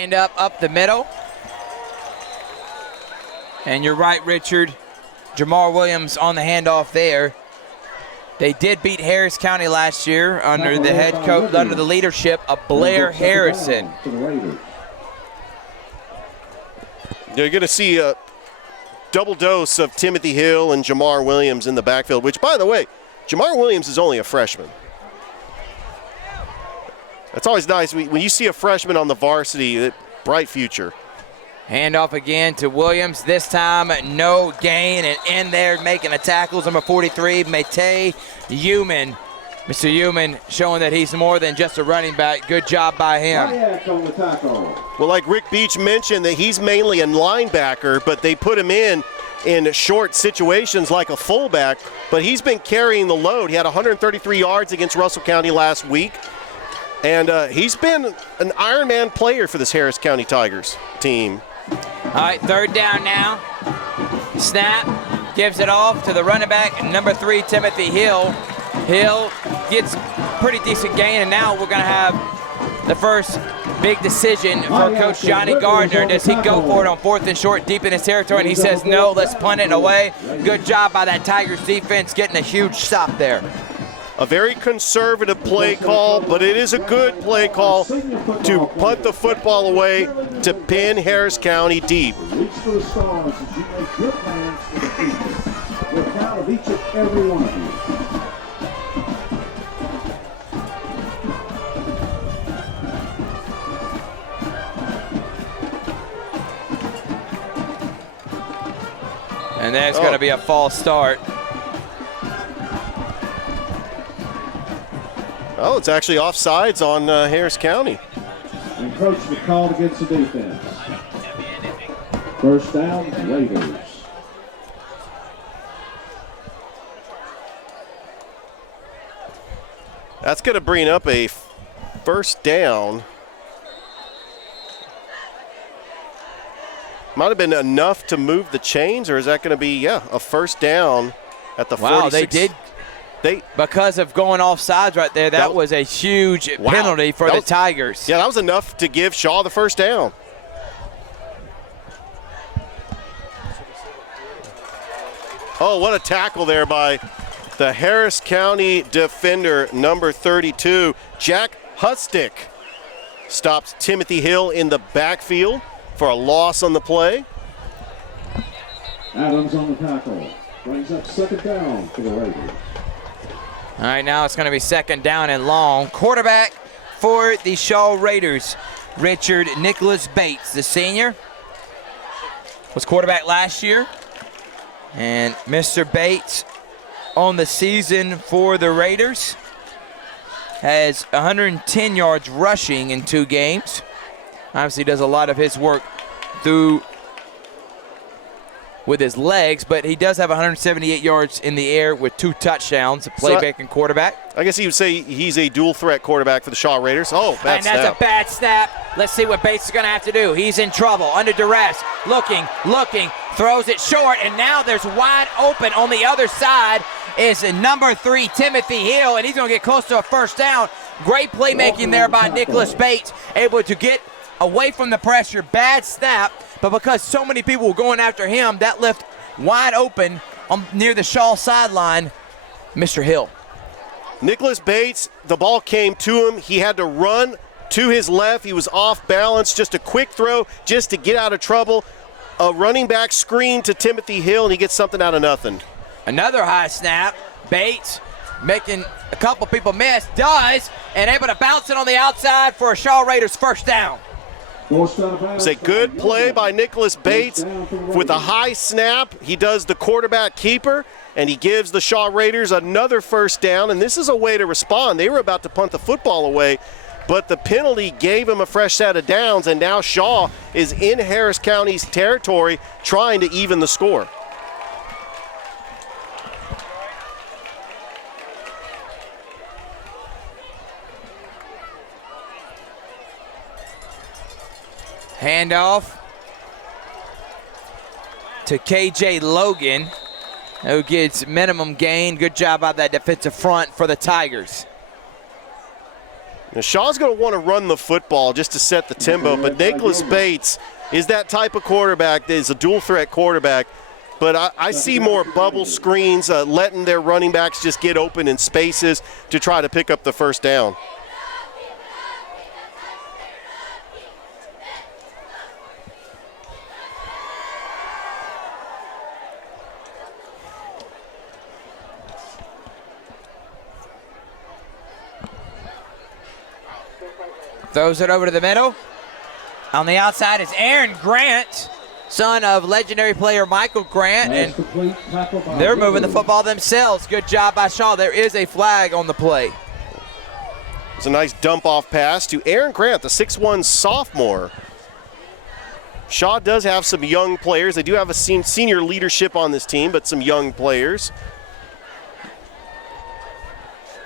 Stand up the middle. And you're right, Richard. Jamar Williams on the handoff there. They did beat Harris County last year under the head coach, under the leadership of Blair Harrison. You're going to see a double dose of Timothy Hill and Jamar Williams in the backfield, which, by the way, Jamar Williams is only a freshman. That's always nice. When you see a freshman on the varsity, bright future. Handoff again to Williams. This time, no gain, and in there making the tackles, number 43, Mate Human. Mr. Human showing that he's more than just a running back. Good job by him. Well, like Rick Beach mentioned, that he's mainly a linebacker, but they put him in short situations like a fullback, but he's been carrying the load. He had 133 yards against Russell County last week, and he's been an Ironman player for this Harris County Tigers team. All right, third down now. Snap, gives it off to the running back, number 3, Timothy Hill. Hill gets pretty decent gain, and now we're going to have the first big decision for Coach Johnny Gardner. Does he go for it on 4th and short deep in his territory? And he says no, let's punt it away. Good job by that Tigers defense getting a huge stop there. A very conservative play call, but it is a good play call to punt the football away to pin Harris County deep. Reach for the stars as you make your plans for the future. We're proud of each and every one of you. And there's going to be a false start. Oh, it's actually offsides on Harris County. Encroachment called against the defense. First down, Raiders. That's going to bring up a first down. Might have been enough to move the chains, or is that going to be, a first down at the 46? Wow, they did. Because of going offsides right there, that was a huge penalty for the Tigers. Yeah, that was enough to give Shaw the first down. Oh, what a tackle there by the Harris County defender, number 32, Jack Hustick. Stops Timothy Hill in the backfield for a loss on the play. Adams on the tackle. Brings up second down for the Raiders. All right, now it's going to be second down and long. Quarterback for the Shaw Raiders, Richard Nicholas Bates, the senior. Was quarterback last year. And Mr. Bates on the season for the Raiders has 110 yards rushing in 2 games. Obviously does a lot of his work with his legs, but he does have 178 yards in the air with 2 touchdowns, a playmaking quarterback. I guess you would say he's a dual threat quarterback for the Shaw Raiders. Oh, bad snap. And that's a bad snap. Let's see what Bates is going to have to do. He's in trouble, under duress, looking, throws it short, and now there's wide open on the other side is number 3, Timothy Hill, and he's going to get close to a first down. Great playmaking there by Nicholas Bates, able to get away from the pressure. Bad snap, but because so many people were going after him, that left wide open near the Shaw sideline, Mr. Hill. Nicholas Bates, the ball came to him. He had to run to his left. He was off balance. Just a quick throw just to get out of trouble. A running back screen to Timothy Hill, and he gets something out of nothing. Another high snap. Bates making a couple people miss. Does, and able to bounce it on the outside for a Shaw Raiders first down. It's a good play by Nicholas Bates with a high snap. He does the quarterback keeper, and he gives the Shaw Raiders another first down, and this is a way to respond. They were about to punt the football away, but the penalty gave him a fresh set of downs, and now Shaw is in Harris County's territory trying to even the score. Handoff to KJ Logan, who gets minimum gain. Good job by that defensive front for the Tigers. Now, Shaw's going to want to run the football just to set the tempo, but Nicholas Bates is that type of quarterback that is a dual-threat quarterback. But I see more bubble screens, letting their running backs just get open in spaces to try to pick up the first down. Throws it over to the middle. On the outside is Aaron Grant, son of legendary player Michael Grant, and they're moving the football themselves. Good job by Shaw. There is a flag on the play. It's a nice dump-off pass to Aaron Grant, the 6'1 sophomore. Shaw does have some young players. They do have a senior leadership on this team, but some young players.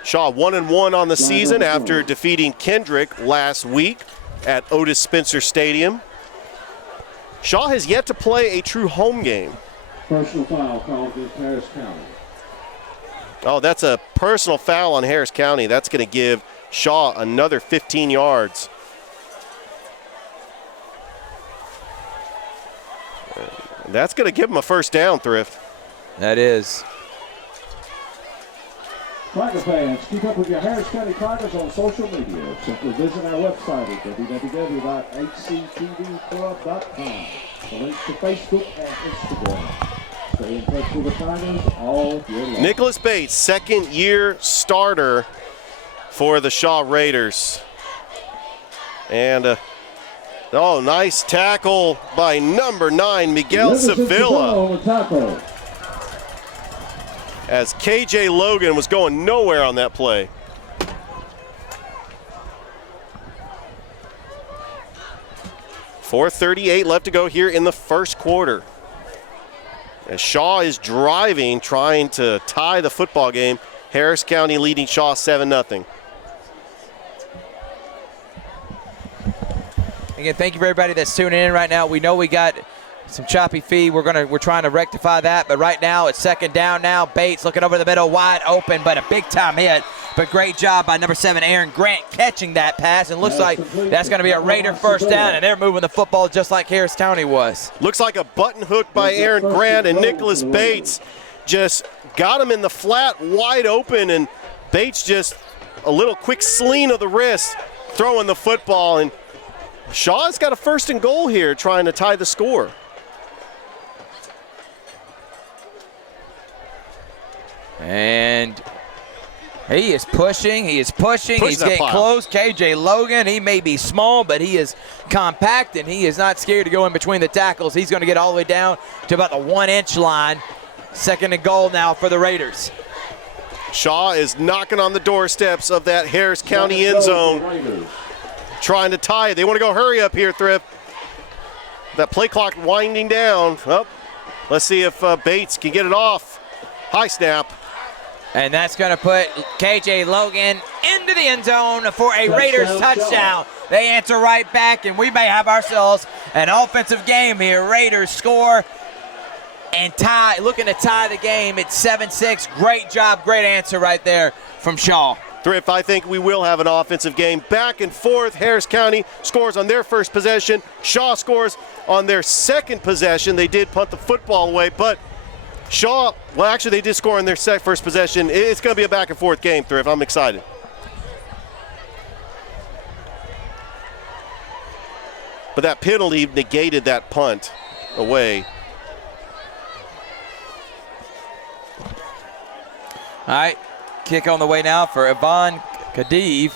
Shaw 1-1 on the season after defeating Kendrick last week at Otis Spencer Stadium. Shaw has yet to play a true home game. Personal foul called against Harris County. Oh, that's a personal foul on Harris County. That's going to give Shaw another 15 yards. That's going to give him a first down, Thrift. That is. Tiger fans, keep up with your Harris County Tigers on social media. Simply visit our website at www.hctvclub.com. The links to Facebook and Instagram. Stay in touch with the Tigers all year long. Nicholas Bates, second-year starter for the Shaw Raiders. And, nice tackle by number 9, Miguel Sevilla. As KJ Logan was going nowhere on that play. .438 left to go here in the first quarter. As Shaw is driving, trying to tie the football game. Harris County leading Shaw 7-0. Again, thank you for everybody that's tuning in right now. We know we got some choppy feed. We're trying to rectify that, but right now it's second down now. Bates looking over the middle, wide open, but a big-time hit. But great job by number 7, Aaron Grant, catching that pass, and looks like that's going to be a Raider first down, and they're moving the football just like Harris County was. Looks like a button hook by Aaron Grant, and Nicholas Bates just got him in the flat, wide open, and Bates just a little quick sling of the wrist, throwing the football, and Shaw's got a first and goal here, trying to tie the score. And he is pushing. He's getting close. KJ Logan, he may be small, but he is compact, and he is not scared to go in between the tackles. He's going to get all the way down to about the 1-inch line. Second and goal now for the Raiders. Shaw is knocking on the doorsteps of that Harris County end zone, trying to tie it. They want to go hurry up here, Thrift. That play clock winding down. Oh, let's see if Bates can get it off. High snap. And that's going to put KJ Logan into the end zone for a Raiders touchdown. They answer right back, and we may have ourselves an offensive game here. Raiders score and tie, looking to tie the game at 7-6. Great job, great answer right there from Shaw. Thrift, I think we will have an offensive game. Back and forth. Harris County scores on their first possession. Shaw scores on their second possession. They did punt the football away, but Shaw, well, actually, they did score in their first possession. It's going to be a back-and-forth game, Thrift. I'm excited. But that penalty negated that punt away. All right, kick on the way now for Ivan Khadiv.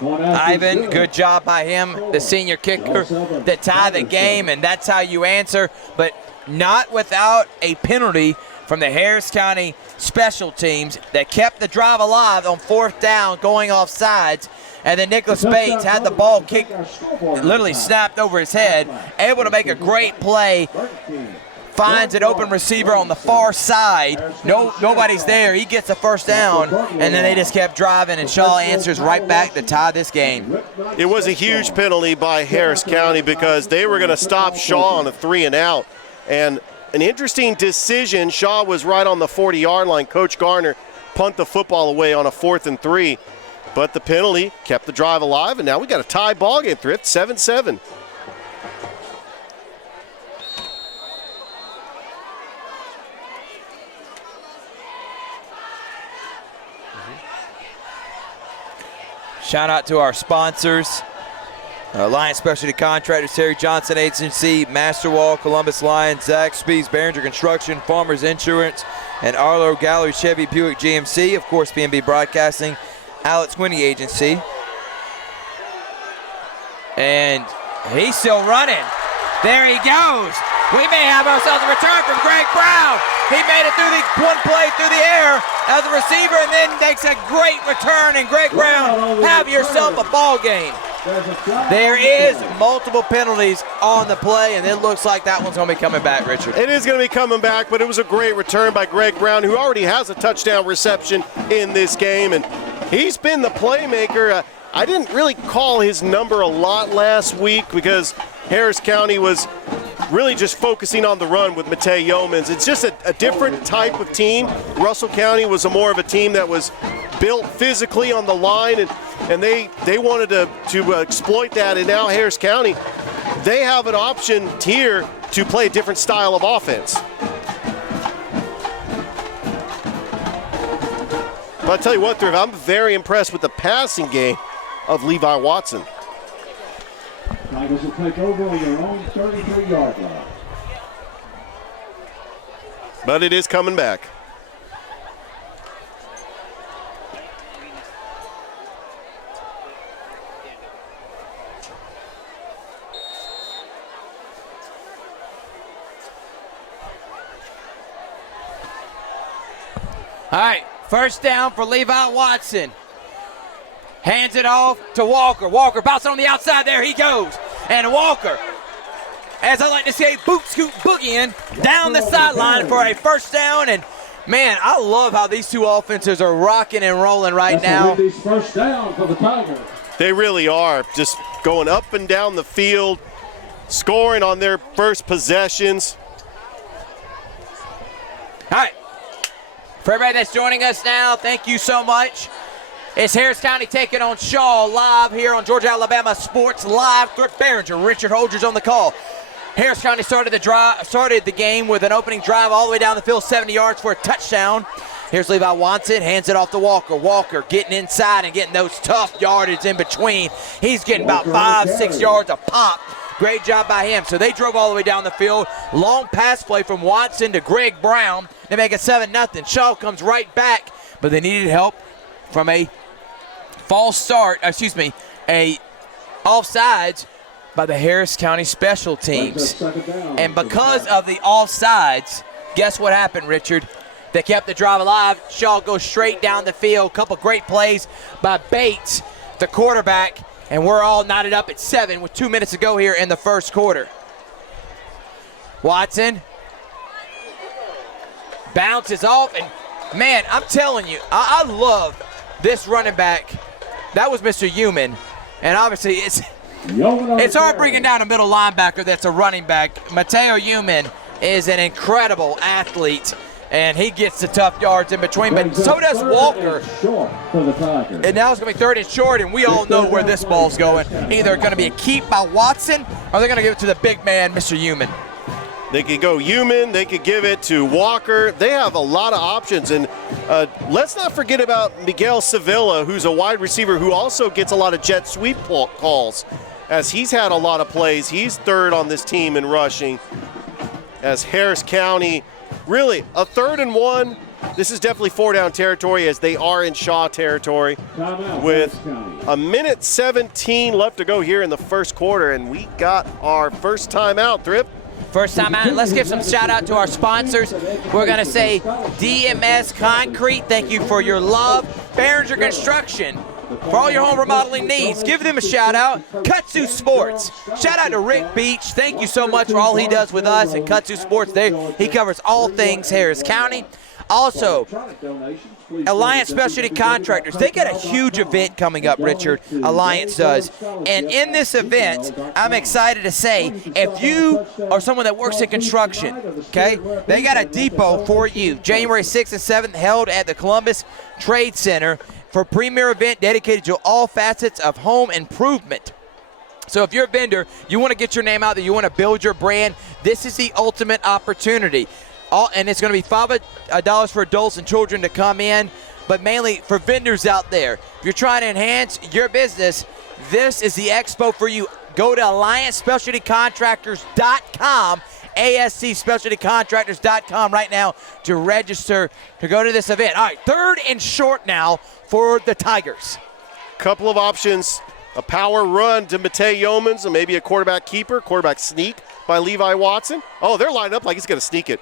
Ivan, good job by him, the senior kicker, to tie the game, and that's how you answer, but not without a penalty from the Harris County special teams that kept the drive alive on fourth down going off sides, and then Nicholas Bates had the ball kicked, literally snapped over his head, able to make a great play. Finds an open receiver on the far side. Nobody's there. He gets a first down, and then they just kept driving, and Shaw answers right back to tie this game. It was a huge penalty by Harris County because they were going to stop Shaw on a 3-and-out. And an interesting decision. Shaw was right on the 40-yard line. Coach Garner punt the football away on a 4th and 3. But the penalty kept the drive alive, and now we got a tie ball game, Thrift, 7-7. Shout out to our sponsors. Alliance Specialty Contractors, Terry Johnson Agency, Masterwall, Columbus Lions, Zaxby's, Behringer Construction, Farmers Insurance, and Arlo Gallery Chevy Buick GMC. Of course, PNB Broadcasting, Alex Quinney Agency. And he's still running. There he goes. We may have ourselves a return from Greg Brown. He made it through the one play through the air as a receiver and then makes a great return. And Greg Brown, have yourself a ball game. There is multiple penalties on the play, and it looks like that one's going to be coming back, Richard. It is going to be coming back, but it was a great return by Greg Brown, who already has a touchdown reception in this game, and he's been the playmaker. I didn't really call his number a lot last week because Harris County was really just focusing on the run with Matei Yeomans. It's just a different type of team. Russell County was more of a team that was built physically on the line, and they wanted to exploit that. And now Harris County, they have an option here to play a different style of offense. But I'll tell you what, I'm very impressed with the passing game of Levi Watson. Tigers will take over on their own 33-yard line. But it is coming back. All right, first down for Levi Watson. Hands it off to Walker. Walker bouncing on the outside. There he goes. And Walker, as I like to say, boot scoot boogieing down the sideline for a first down. And man, I love how these two offenses are rocking and rolling right now. First down for the Tigers. They really are just going up and down the field, scoring on their first possessions. All right. For everybody that's joining us now, thank you so much. It's Harris County taking on Shaw live here on Georgia Alabama Sports Live. Thrift Behringer, Richard Holdridge on the call. Harris County started the game with an opening drive all the way down the field, 70 yards for a touchdown. Here's Levi Watson, hands it off to Walker. Walker getting inside and getting those tough yardage in between. He's getting about 5-6 yards a pop. Great job by him. So they drove all the way down the field. Long pass play from Watson to Greg Brown. They make it 7-0. Shaw comes right back, but they needed help from a a offsides by the Harris County special teams. And because of the offsides, guess what happened, Richard? They kept the drive alive. Shaw goes straight down the field. Couple great plays by Bates, the quarterback, and we're all knotted up at 7 with 2 minutes to go here in the first quarter. Watson bounces off, and man, I'm telling you, I love this running back. That was Mr. Human, and obviously it's hard bringing down a middle linebacker that's a running back. Mateo Human is an incredible athlete, and he gets the tough yards in between, but so does Walker. And now it's going to be 3rd and short, and we all know where this ball's going. Either going to be a keep by Watson, or they're going to give it to the big man, Mr. Human. They could go Human, they could give it to Walker. They have a lot of options, and let's not forget about Miguel Sevilla, who's a wide receiver who also gets a lot of jet sweep calls, as he's had a lot of plays. He's 3rd on this team in rushing, as Harris County, really, a 3rd and 1. This is definitely 4-down territory, as they are in Shaw territory with 1:17 left to go here in the first quarter, and we got our first timeout, Thrip. First time out. Let's give some shout out to our sponsors. We're going to say DMS Concrete, thank you for your love. Behringer Construction, for all your home remodeling needs. Give them a shout out. Kutsu Sports. Shout out to Rick Beach. Thank you so much for all he does with us at Kutsu Sports. He covers all things Harris County. Also, Electronic donations, please Alliance visit Specialty Contractors, they got a huge event coming up, Richard. Alliance does. And in this event, I'm excited to say, if you are someone that works in construction, okay, they got a depot for you. January 6th and 7th held at the Columbus Trade Center for a premier event dedicated to all facets of home improvement. So if you're a vendor, you want to get your name out there, you want to build your brand, this is the ultimate opportunity. And it's going to be $5 for adults and children to come in, but mainly for vendors out there. If you're trying to enhance your business, this is the expo for you. Go to AllianceSpecialtyContractors.com, ASCSpecialtyContractors.com right now to register to go to this event. All right, 3rd and short now for the Tigers. Couple of options. A power run to Matei Yeomans and maybe a quarterback sneak by Levi Watson. Oh, they're lined up like he's going to sneak it.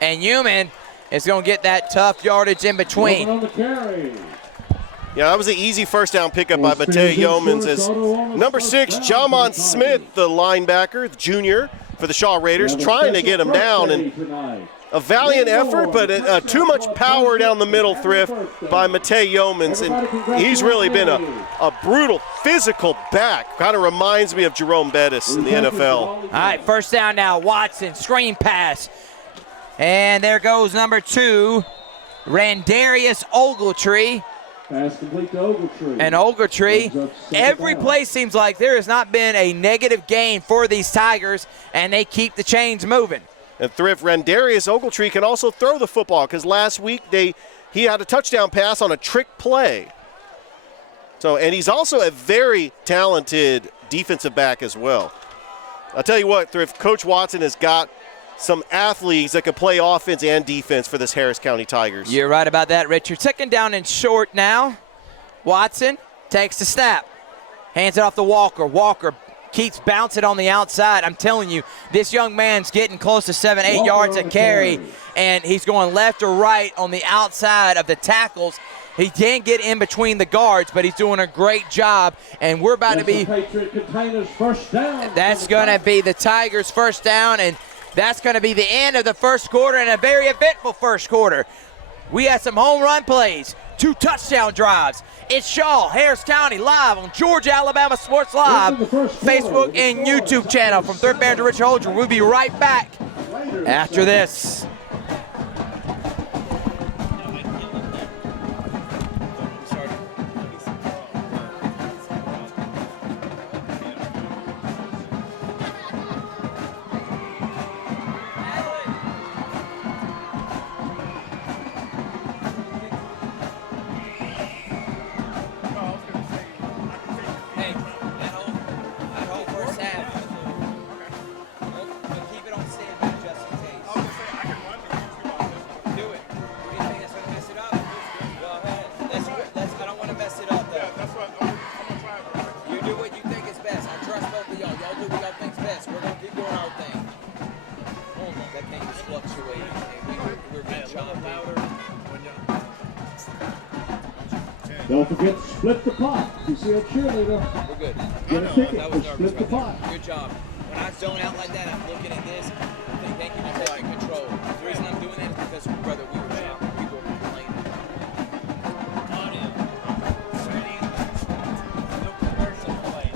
And Yeoman is going to get that tough yardage in between. on the carry. Yeah, that was an easy first down pickup by Matei Yeomans as number 6, Jamon Smith, the linebacker, the junior for the Shaw Raiders, trying to get him down. And a valiant effort, but too much power down the middle, Thrift, by Matei Yeomans. And he's really been a brutal, physical back. Kind of reminds me of Jerome Bettis in the NFL. All right, first down now. Watson, screen pass. And there goes number 2, Randarius Ogletree. Pass complete to Ogletree. And Ogletree, every play seems like there has not been a negative gain for these Tigers, and they keep the chains moving. And Thrift, Randarius Ogletree can also throw the football because last week he had a touchdown pass on a trick play. And he's also a very talented defensive back as well. I'll tell you what, Thrift, Coach Watson has got some athletes that can play offense and defense for this Harris County Tigers. You're right about that, Richard. 2nd down and short now. Watson takes the snap, hands it off to Walker. Walker keeps bouncing on the outside. I'm telling you, this young man's getting close to 7-8 yards a carry, and he's going left or right on the outside of the tackles. He can't get in between the guards, but he's doing a great job, and we're about to be – that's going to be the Tigers' first down, and that's going to be the end of the first quarter and a very eventful first quarter. We had some home run plays, 2 touchdown drives. It's Shaw, Harris County, live on Georgia Alabama Sports Live, Facebook and YouTube channel. From 3rd Banner to Rich Holdren, we'll be right back after this. Don't forget to split the pot. If you see a cheerleader, We're good. get a ticket to split the pot. Good job. When I zone out like that, I'm looking at this. I think, thank you for taking control. The reason I'm doing that is because, brother, we were shouting. People were complaining. No commercial play.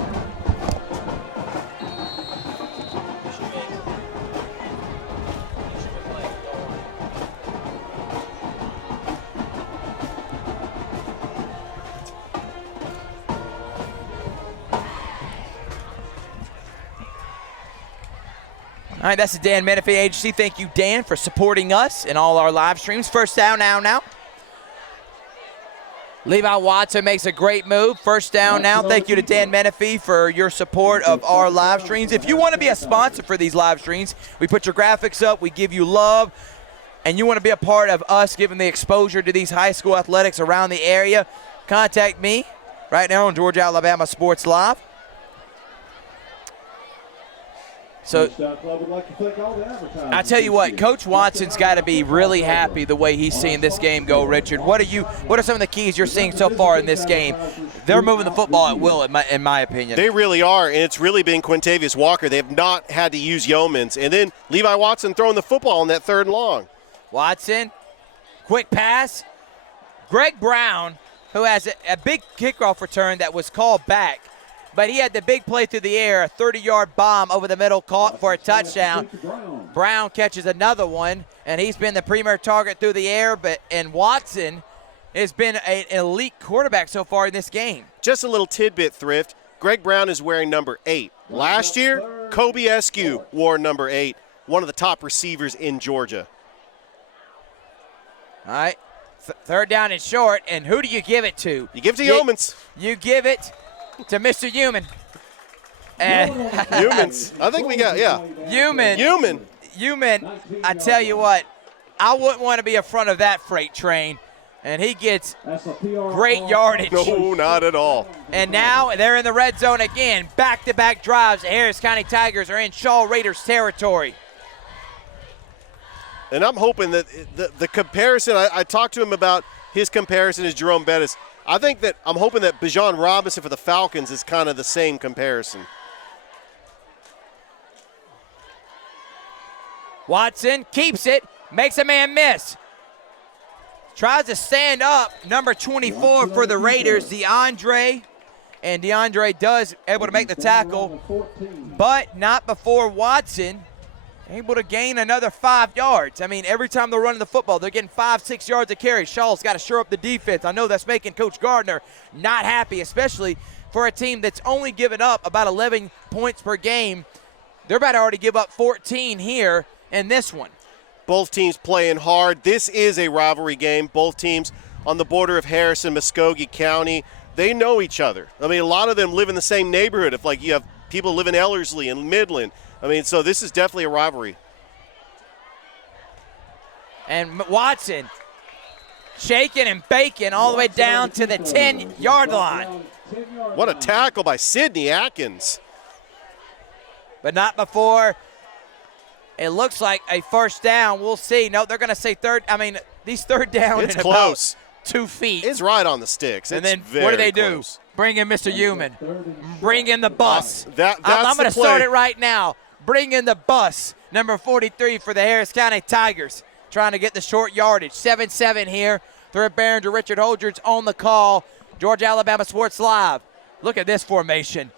All right, that's the Dan Menifee Agency. Thank you, Dan, for supporting us in all our live streams. First down now. Levi Watson makes a great move. First down now. Thank you to Dan Menifee for your support of our live streams. If you want to be a sponsor for these live streams, we put your graphics up, we give you love, and you want to be a part of us giving the exposure to these high school athletics around the area, contact me right now on Georgia Alabama Sports Live. So I tell you what, Coach Watson's got to be really happy the way he's seeing this game go, Richard. What are some of the keys you're seeing so far in this game? They're moving the football at will, in my opinion. They really are, and it's really been Quintavious Walker. They have not had to use Yeomans. And then Levi Watson throwing the football on that 3rd and long. Watson, quick pass. Greg Brown, who has a big kickoff return that was called back, but he had the big play through the air, a 30-yard bomb over the middle caught for a touchdown. Brown catches another one, and he's been the premier target through the air, and Watson has been an elite quarterback so far in this game. Just a little tidbit, Thrift. Greg Brown is wearing number 8. Last year, Kobe Eskew wore number 8, one of the top receivers in Georgia. All right, third down and short, and who do you give it to? You give it to Yeomans. You give it to Mr. Human. And Humans. I think we got, Human, I tell you what, I wouldn't want to be in front of that freight train. And he gets great yardage. No, not at all. And now they're in the red zone again. Back-to-back drives. The Harris County Tigers are in Shaw Raiders territory. And I'm hoping that the comparison, I talked to him about his comparison is Jerome Bettis. I'm hoping that Bijan Robinson for the Falcons is kind of the same comparison. Watson keeps it, makes a man miss. Tries to stand up, number 24 for the Raiders, DeAndre. And DeAndre does able to make the tackle, but not before Watson able to gain another 5 yards. I mean, every time they're running the football, they're getting 5-6 yards of carry. Shaw's got to shore up the defense. I know that's making Coach Gardner not happy, especially for a team that's only given up about 11 points per game. They're about to already give up 14 here in this one. Both teams playing hard. This is a rivalry game. Both teams on the border of Harrison, Muskogee County. They know each other. I mean, a lot of them live in the same neighborhood. If, like, you have people live in Ellerslie and Midland. I mean, so this is definitely a rivalry. And Watson shaking and baking all the way down to the 10-yard line. What a tackle by Sidney Atkins. But not before it looks like a first down. We'll see. No, they're going to say third. I mean, these third down It's in close. about 2 feet. It's right on the sticks. And It's then very what do they close. do? Bring in Mr. Human. Bring in the bus. That's I'm going the to start play. it right now. Bring in the bus. Number 43 for the Harris County Tigers. Trying to get the short yardage. 7-7 here. Third Behringer, Richard Holdridge on the call. Georgia Alabama Sports Live. Look at this formation.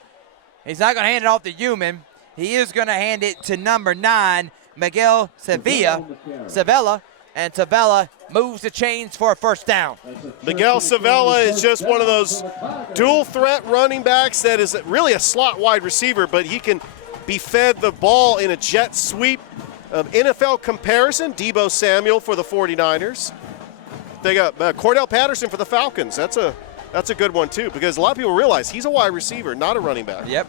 He's not going to hand it off to Human. He is going to hand it to number 9, Miguel Savella, and Savella moves the chains for a first down. Miguel Savella is just one of those dual threat running backs that is really a slot wide receiver, but he can be fed the ball in a jet sweep. NFL comparison, Deebo Samuel for the 49ers. They got Cordell Patterson for the Falcons. That's a good one too, because a lot of people realize he's a wide receiver, not a running back. Yep.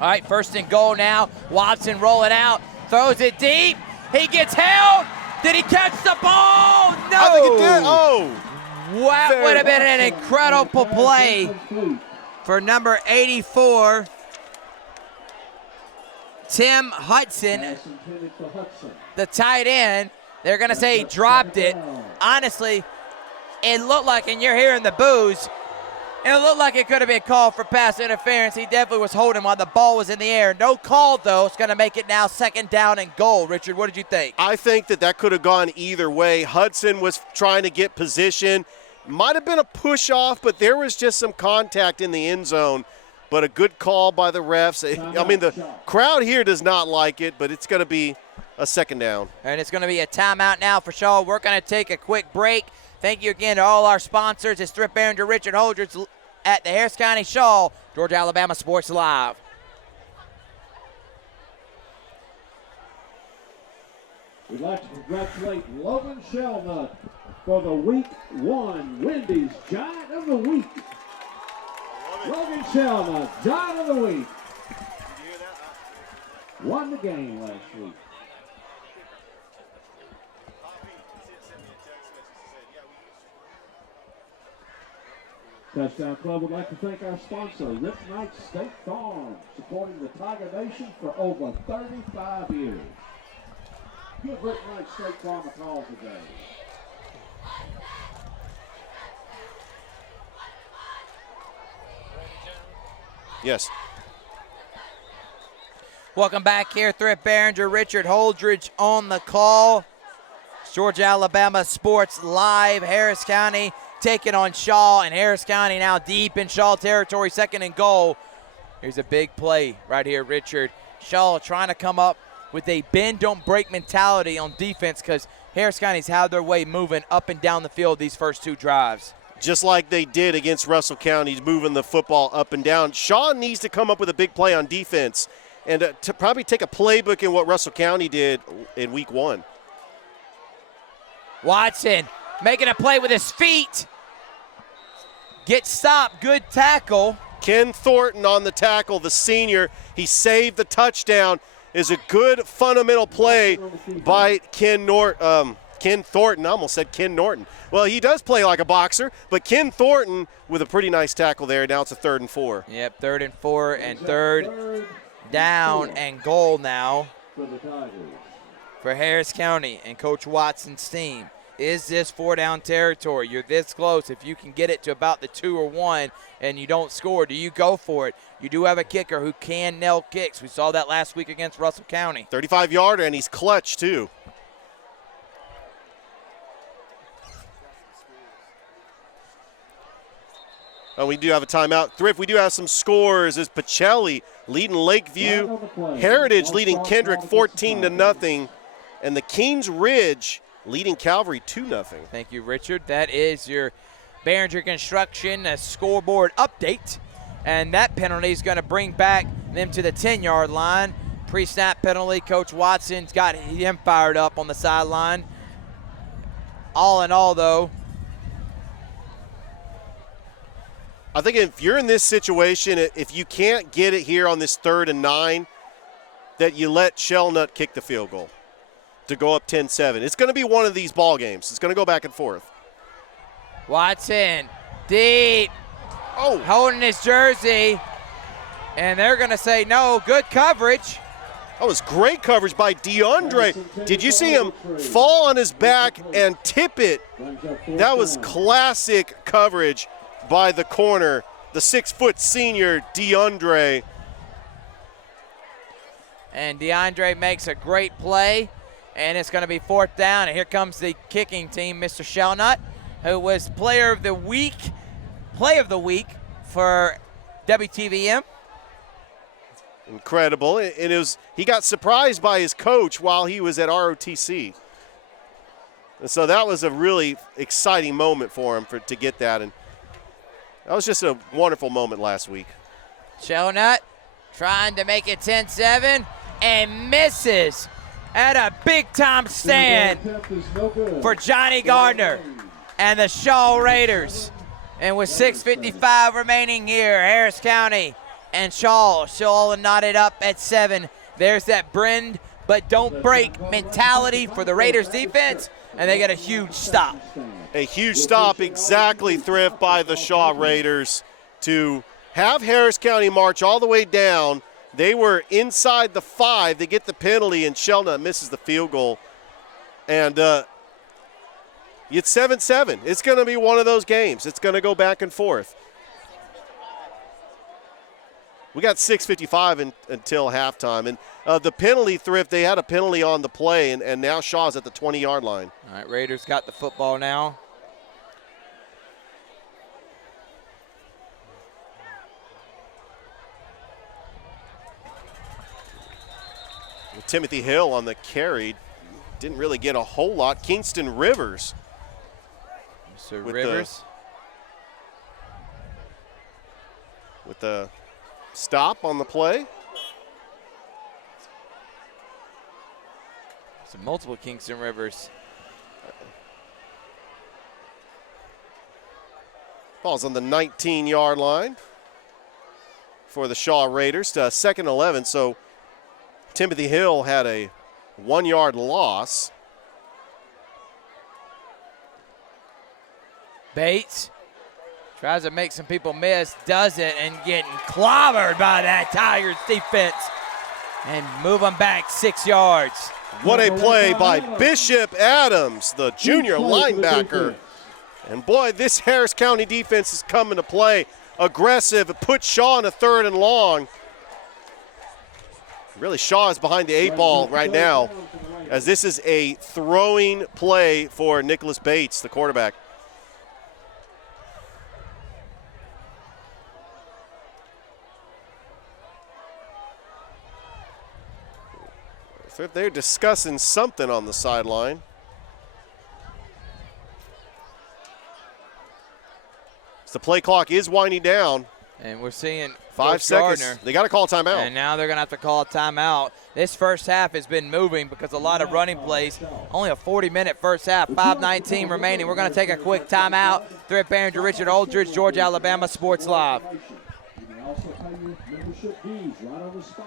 All right, first and goal now. Watson rolling out, throws it deep. He gets held. Did he catch the ball? No. I think he did. Oh. That would have been an incredible play for number 84, Tim Hudson, the tight end. They're going to say he dropped it. Honestly, it looked like, and you're hearing the boos, it looked like it could have been called for pass interference. He definitely was holding while the ball was in the air. No call, though. It's going to make it now second down and goal. Richard, what did you think? I think that could have gone either way. Hudson was trying to get position. Might have been a push-off, but there was just some contact in the end zone. But a good call by the refs. I mean, the crowd here does not like it, but it's going to be a second down. And it's going to be a timeout now for Shaw. We're going to take a quick break. Thank you again to all our sponsors. It's Thrift Behringer, Richard Holdridge at the Harris County Shaw, Georgia Alabama Sports Live. We'd like to congratulate Logan Shelnut for the Week 1 Wendy's Giant of the Week. Logan Shelnut, Giant of the Week. Won the game last week. Touchdown Club would like to thank our sponsor, Rip Knight State Farm, supporting the Tiger Nation for over 35 years. Give Rip Knight State Farm a call today. Yes. Welcome back here, Thrift Behringer, Richard Holdridge on the call. Georgia Alabama Sports Live. Harris County taking on Shaw, and Harris County now deep in Shaw territory, 2nd and goal. Here's a big play right here, Richard. Shaw trying to come up with a bend, don't break mentality on defense because Harris County's had their way moving up and down the field these first 2 drives. Just like they did against Russell County, moving the football up and down. Shaw needs to come up with a big play on defense and to probably take a playbook in what Russell County did in week 1. Watson making a play with his feet. Gets stopped, good tackle. Ken Thornton on the tackle, the senior. He saved the touchdown. Is a good fundamental play by Ken Thornton. I almost said Ken Norton. Well, he does play like a boxer, but Ken Thornton with a pretty nice tackle there. Now it's a 3rd and 4. Yep, 3rd and 4 and 3rd down and goal now for Harris County and Coach Watson's team. Is this 4-down territory? You're this close. If you can get it to about the 2 or 1 and you don't score, do you go for it? You do have a kicker who can nail kicks. We saw that last week against Russell County. 35-yarder, and he's clutch, too. Oh, we do have a timeout. Thrift, we do have some scores. Is Pacelli leading Lakeview. Heritage leading Kendrick 14-0. And the Keens Ridge leading Calvary 2-0. Thank you, Richard. That is your Behringer Construction scoreboard update. And that penalty is going to bring back them to the 10-yard line. Pre-snap penalty. Coach Watson's got him fired up on the sideline. All in all, though, I think if you're in this situation, if you can't get it here on this 3rd and 9, that you let Shellnut kick the field goal to go up 10-7. It's going to be one of these ball games. It's going to go back and forth. Watson, deep. Oh, Holding his jersey. And they're going to say no. Good coverage. that was great coverage by DeAndre. Did you see him fall on his back and tip it? That was classic coverage by the corner, the 6-foot senior DeAndre. And DeAndre makes a great play, and it's going to be 4th down. And here comes the kicking team, Mr. Shellnut, who was play of the week for WTVM. Incredible. And he got surprised by his coach while he was at ROTC. And so that was a really exciting moment for him to get that. And that was just a wonderful moment last week. Shellnut trying to make it 10-7 and misses at a big-time stand for Johnny Gardner and the Shaw Raiders. And with 6:55 remaining here, Harris County and Shaw knotted up at 7. There's that bend but don't break mentality for the Raiders defense, and they get a huge stop. A huge stop, exactly, Thrift, by the Shaw Raiders to have Harris County march all the way down. They were inside the 5. They get the penalty, and Shellnut misses the field goal. And it's 7-7. It's going to be one of those games. It's going to go back and forth. We got 6:55 until halftime. And the penalty, Thrift, they had a penalty on the play, and now Shaw's at the 20-yard line. All right, Raiders got the football now. Timothy Hill on the carry. Didn't really get a whole lot. Kingston Rivers. Mr. Rivers. With the stop on the play. So multiple Kingston Rivers. Ball's on the 19-yard line for the Shaw Raiders to 2nd and 11. So Timothy Hill had a 1-yard loss. Bates tries to make some people miss, does it, and getting clobbered by that Tigers defense. And move them back 6 yards. What a play by Bishop Adams, the junior linebacker. And boy, this Harris County defense is coming to play. Aggressive. It puts Shaw in a 3rd and long. Really, Shaw is behind the 8 ball right now, as this is a throwing play for Nicholas Bates, the quarterback. They're discussing something on the sideline. The play clock is winding down. And we're seeing 5 seconds. Gardner. They got to call a timeout. And now they're going to have to call a timeout. This first half has been moving because a lot of running plays. Only a 40-minute first half, 5:19 remaining. We're going to take a quick timeout. Thrift Behringer, Richard Holdridge, Georgia, Alabama Sports Live. You may also pay your membership dues right on the spot.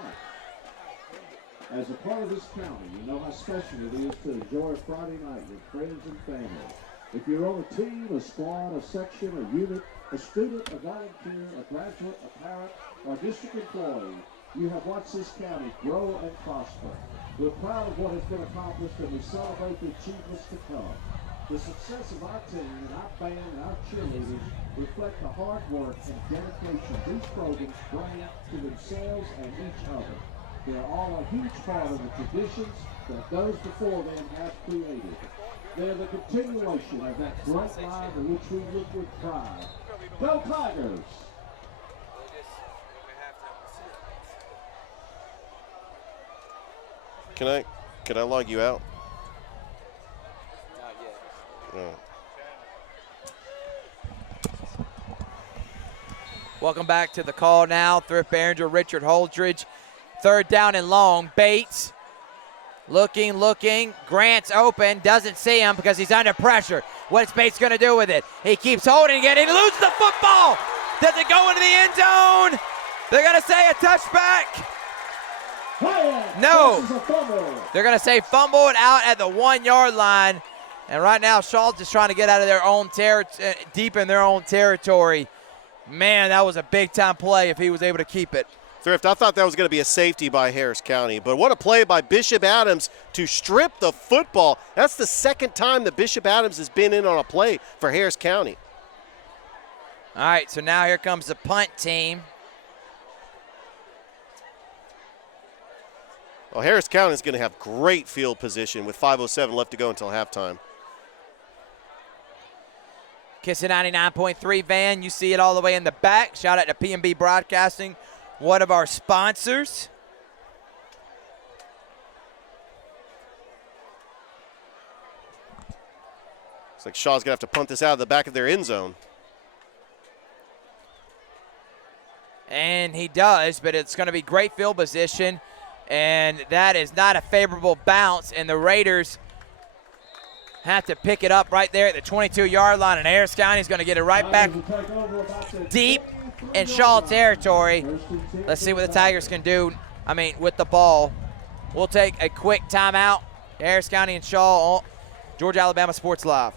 As a part of this county, you know how special it is to enjoy a Friday night with friends and family. If you're on a team, a squad, a section, a unit, a student, a volunteer, a graduate, a parent, or district employee, you have watched this county grow and prosper. We're proud of what has been accomplished and we celebrate the achievements to come. The success of our team and our band and our cheerleaders reflect the hard work and dedication these programs bring to themselves and each other. They are all a huge part of the traditions that those before them have created. They are the continuation of that great life in which we live with pride. Go Tigers! Can I log you out? Not yet. No. Welcome back to the call now. Thrift Behringer, Richard Holdridge. 3rd down and long. Bates looking. Grant's open. Doesn't see him because he's under pressure. What's Bates going to do with it? He keeps holding it. He loses the football. Does it go into the end zone? They're going to say a touchback. No. They're going to say fumbled out at the 1-yard line. And right now, Shaw's just trying to get out of their own deep in their own territory. Man, that was a big-time play if he was able to keep it. Thrift, I thought that was going to be a safety by Harris County, but what a play by Bishop Adams to strip the football. That's the 2nd time that Bishop Adams has been in on a play for Harris County. All right, so now here comes the punt team. Well, Harris County is going to have great field position with 5:07 left to go until halftime. Kissin 99.3 van, you see it all the way in the back. Shout out to PMB Broadcasting, one of our sponsors. Looks like Shaw's going to have to punt this out of the back of their end zone. And he does, but it's going to be great field position. And that is not a favorable bounce. And the Raiders have to pick it up right there at the 22-yard line. And Harris County is going to get it right back deep in Shaw territory. Let's see what the Tigers can do, with the ball. We'll take a quick timeout. Harris County and Shaw, Georgia, Alabama Sports Live.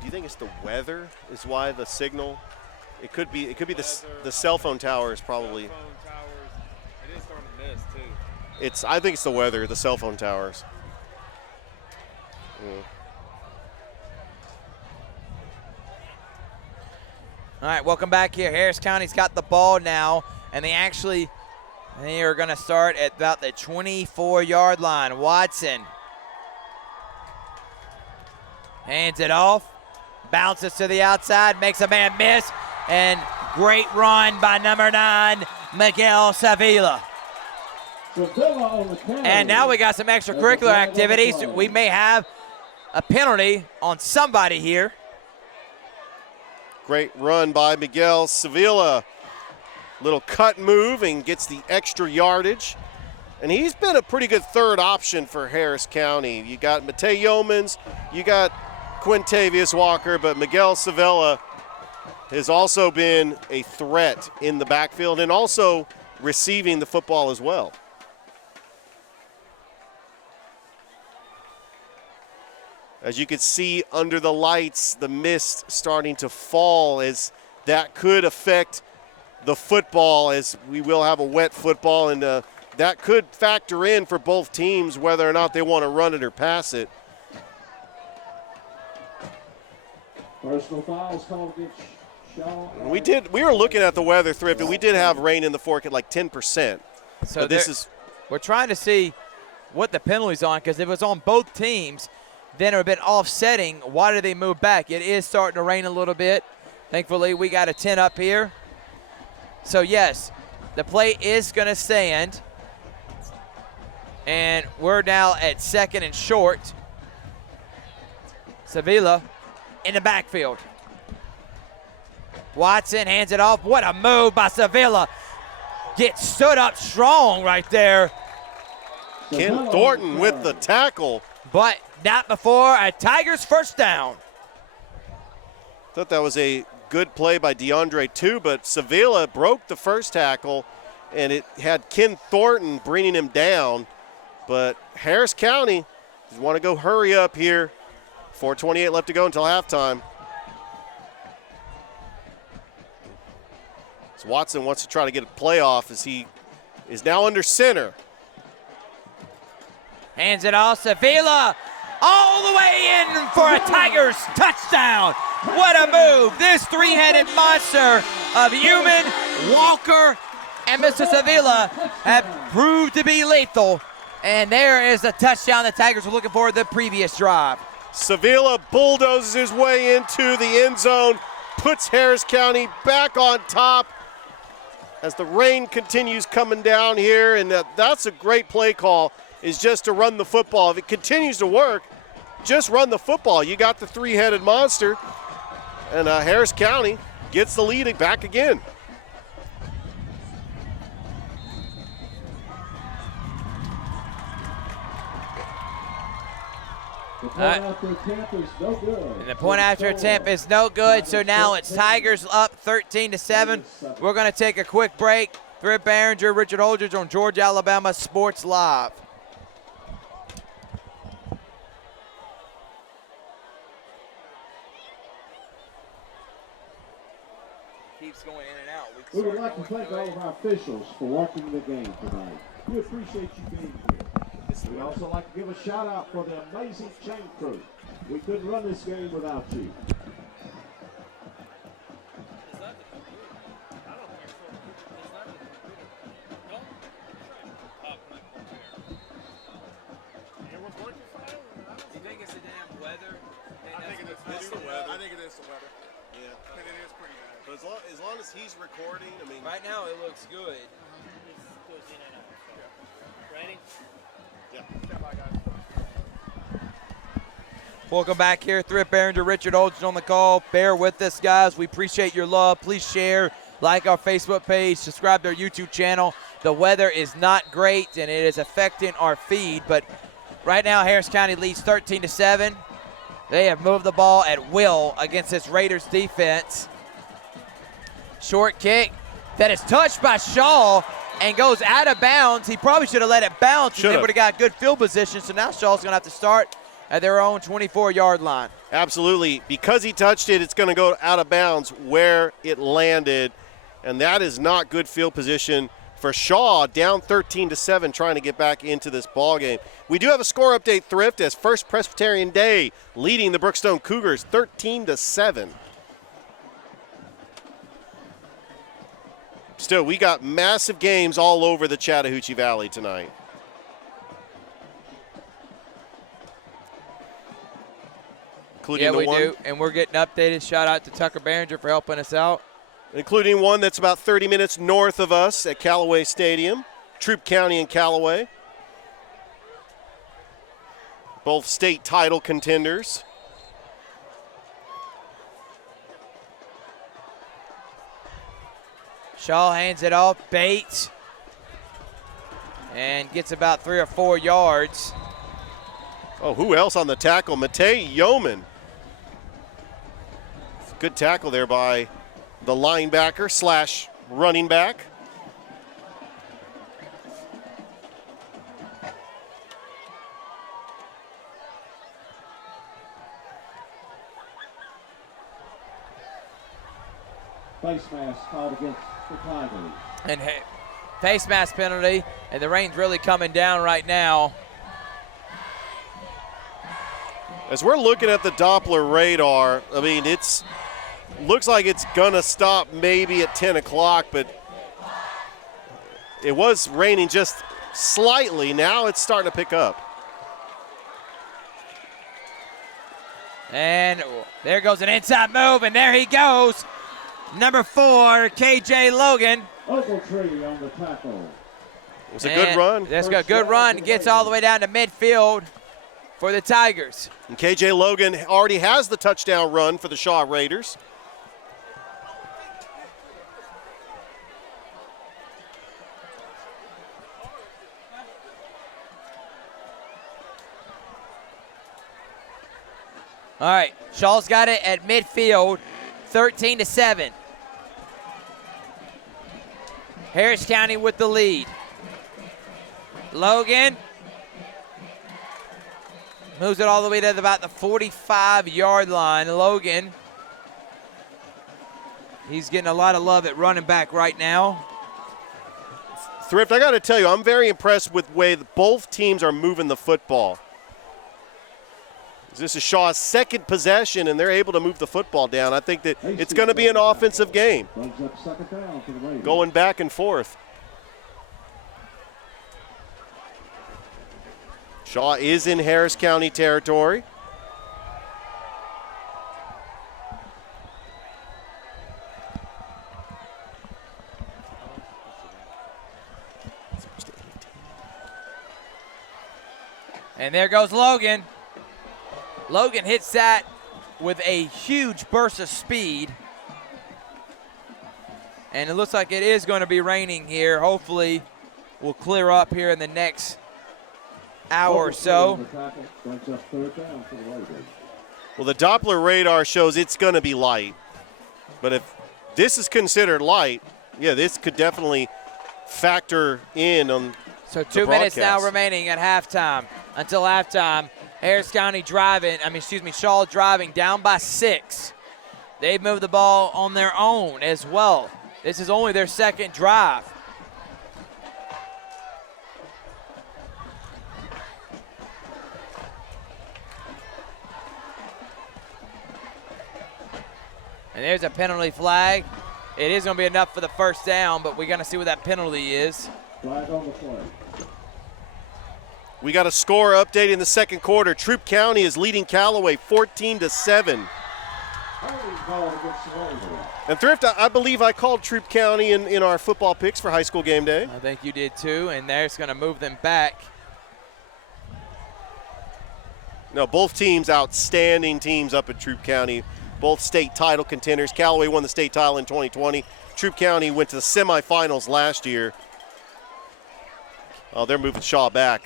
Do you think it's the weather is why the signal? It could be the cell phone towers probably. It is starting to miss too. I think it's the weather, the cell phone towers. All right, welcome back here. Harris County's got the ball now, and they are going to start at about the 24-yard line. Watson hands it off, bounces to the outside, makes a man miss, and great run by number 9, Miguel Sevilla. And now we got some extracurricular activities. We may have a penalty on somebody here. Great run by Miguel Sevilla. Little cut move and gets the extra yardage. And he's been a pretty good third option for Harris County. You got Matei Yeomans, you got Quintavious Walker, but Miguel Sevilla has also been a threat in the backfield and also receiving the football as well. As you can see under the lights, the mist starting to fall, as that could affect the football, as we will have a wet football, and that could factor in for both teams whether or not they want to run it or pass it. Personal fouls called against We were looking at the weather, Thrift, and we did have rain in the fork at like 10%. So but this is we're trying to see what the penalty's on, because if it was on both teams, then it would have been offsetting. Why did they move back? It is starting to rain a little bit. Thankfully, we got a 10 up here. So, yes, the play is going to stand. And we're now at 2nd and short. Sevilla in the backfield. Watson hands it off. What a move by Sevilla. Gets stood up strong right there. Ken Thornton with the tackle. But not before a Tigers first down. Thought that was a good play by DeAndre too, but Sevilla broke the first tackle, and it had Ken Thornton bringing him down. But Harris County want to go hurry up here. 4:28 left to go until halftime. So Watson wants to try to get a playoff as he is now under center. Hands it off, Sevilla all the way in for a Tigers touchdown. What a move. This three-headed monster of Human, Walker, and Mr. Sevilla have proved to be lethal. And there is the touchdown the Tigers were looking for the previous drive. Sevilla bulldozes his way into the end zone, puts Harris County back on top as the rain continues coming down here, and that's a great play call, is just to run the football. If it continues to work, just run the football. You got the three-headed monster, and Harris County gets the lead back again. The point after attempt is no good. And the point after attempt is no good, so now it's Tigers up 13-7. We're going to take a quick break. Thrift Barringer, Richard Holdridge on Georgia, Alabama Sports Live. Keeps going in and out. We would like to thank all of our officials for working the game tonight. We appreciate you being here. We'd also like to give a shout out for the amazing chain crew. We couldn't run this game without you. You think it's the damn weather? I think it is the weather. Yeah. And it is pretty bad. But as long as he's recording, I mean. Right now it looks good. Ready? Yeah. Welcome back here. Thrift Barringer, Richard Holdridge on the call. Bear with us, guys. We appreciate your love. Please share, like our Facebook page, subscribe to our YouTube channel. The weather is not great, and it is affecting our feed. But right now, Harris County leads 13-7. They have moved the ball at will against this Raiders defense. Short kick that is touched by Shaw and goes out of bounds. He probably should have let it bounce, and they would have got good field position. So now Shaw's going to have to start at their own 24-yard line. Absolutely. Because he touched it, it's going to go out of bounds where it landed, and that is not good field position for Shaw, down 13-7, trying to get back into this ball game. We do have a score update, Thrift, as First Presbyterian Day leading the Brookstone Cougars 13-7. Still, we got massive games all over the Chattahoochee Valley tonight. Including Yeah, we do, and we're getting updated. Shout out to Tucker Barringer for helping us out. Including one that's about 30 minutes north of us at Callaway Stadium, Troup County and Callaway. Both state title contenders. Shaw hands it off, Bates, and gets about 3 or 4 yards. Oh, who else on the tackle? Matei Yeoman. Good tackle there by the linebacker slash running back. Face mask called against the Tigers. And face mask penalty, and the rain's really coming down right now. As we're looking at the Doppler radar, I mean, it's Looks like it's going to stop maybe at 10 o'clock, but it was raining just slightly. Now it's starting to pick up. And there goes an inside move, and there he goes. Number 4, KJ Logan. Ogletree on the tackle. It was a good run. That's a good run. Gets all the way down to midfield for the Tigers. And KJ Logan already has the touchdown run for the Shaw Raiders. All right, Shaw's got it at midfield, 13-7. Harris County with the lead. Logan moves it all the way to about the 45-yard line. Logan, he's getting a lot of love at running back right now. Thrift, I got to tell you, I'm very impressed with the way that both teams are moving the football. This is Shaw's second possession, and they're able to move the football down. I think that it's going to be an offensive game, going back and forth. Shaw is in Harris County territory. And there goes Logan. Logan hits that with a huge burst of speed. And it looks like it is going to be raining here. Hopefully we'll clear up here in the next hour or so. Well, the Doppler radar shows it's going to be light. But if this is considered light, yeah, this could definitely factor in on So 2 minutes now remaining at halftime. Until halftime, Harris County Shaw driving down by 6. They've moved the ball on their own as well. This is only their second drive. And there's a penalty flag. It is going to be enough for the first down, but we're going to see what that penalty is. Flag on the play. We got a score update in the second quarter. Troup County is leading Callaway 14-7. And Thrift, I believe I called Troup County in our football picks for high school game day. I think you did too, and there's going to move them back. No, both teams outstanding teams up at Troup County. Both state title contenders. Callaway won the state title in 2020. Troup County went to the semifinals last year. Oh, they're moving Shaw back.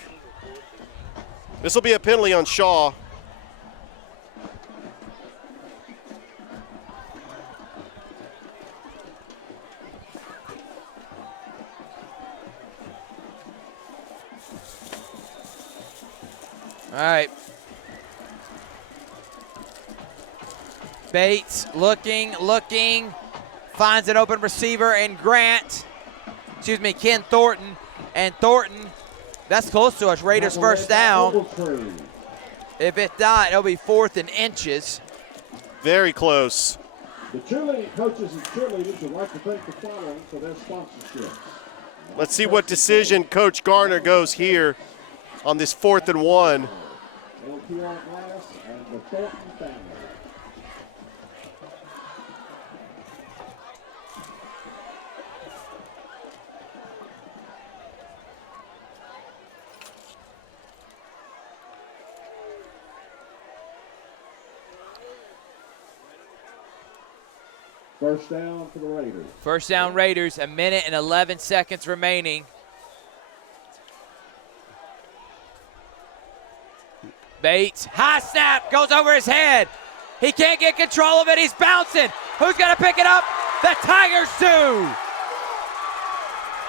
This will be a penalty on Shaw. All right. Bates looking, finds an open receiver in Ken Thornton. And Thornton, that's close to us. Raiders first down. If it's not, it'll be 4th and inches. Very close. The cheerleading coaches and cheerleaders would like to thank the following for their sponsorship. Let's see what decision Coach Garner goes here on this 4th and 1. LPR Glass and the Thornton family. First down for the Raiders. First down Raiders, 1 minute and 11 seconds remaining. Bates, high snap, goes over his head. He can't get control of it, he's bouncing. Who's gonna pick it up? The Tigers do.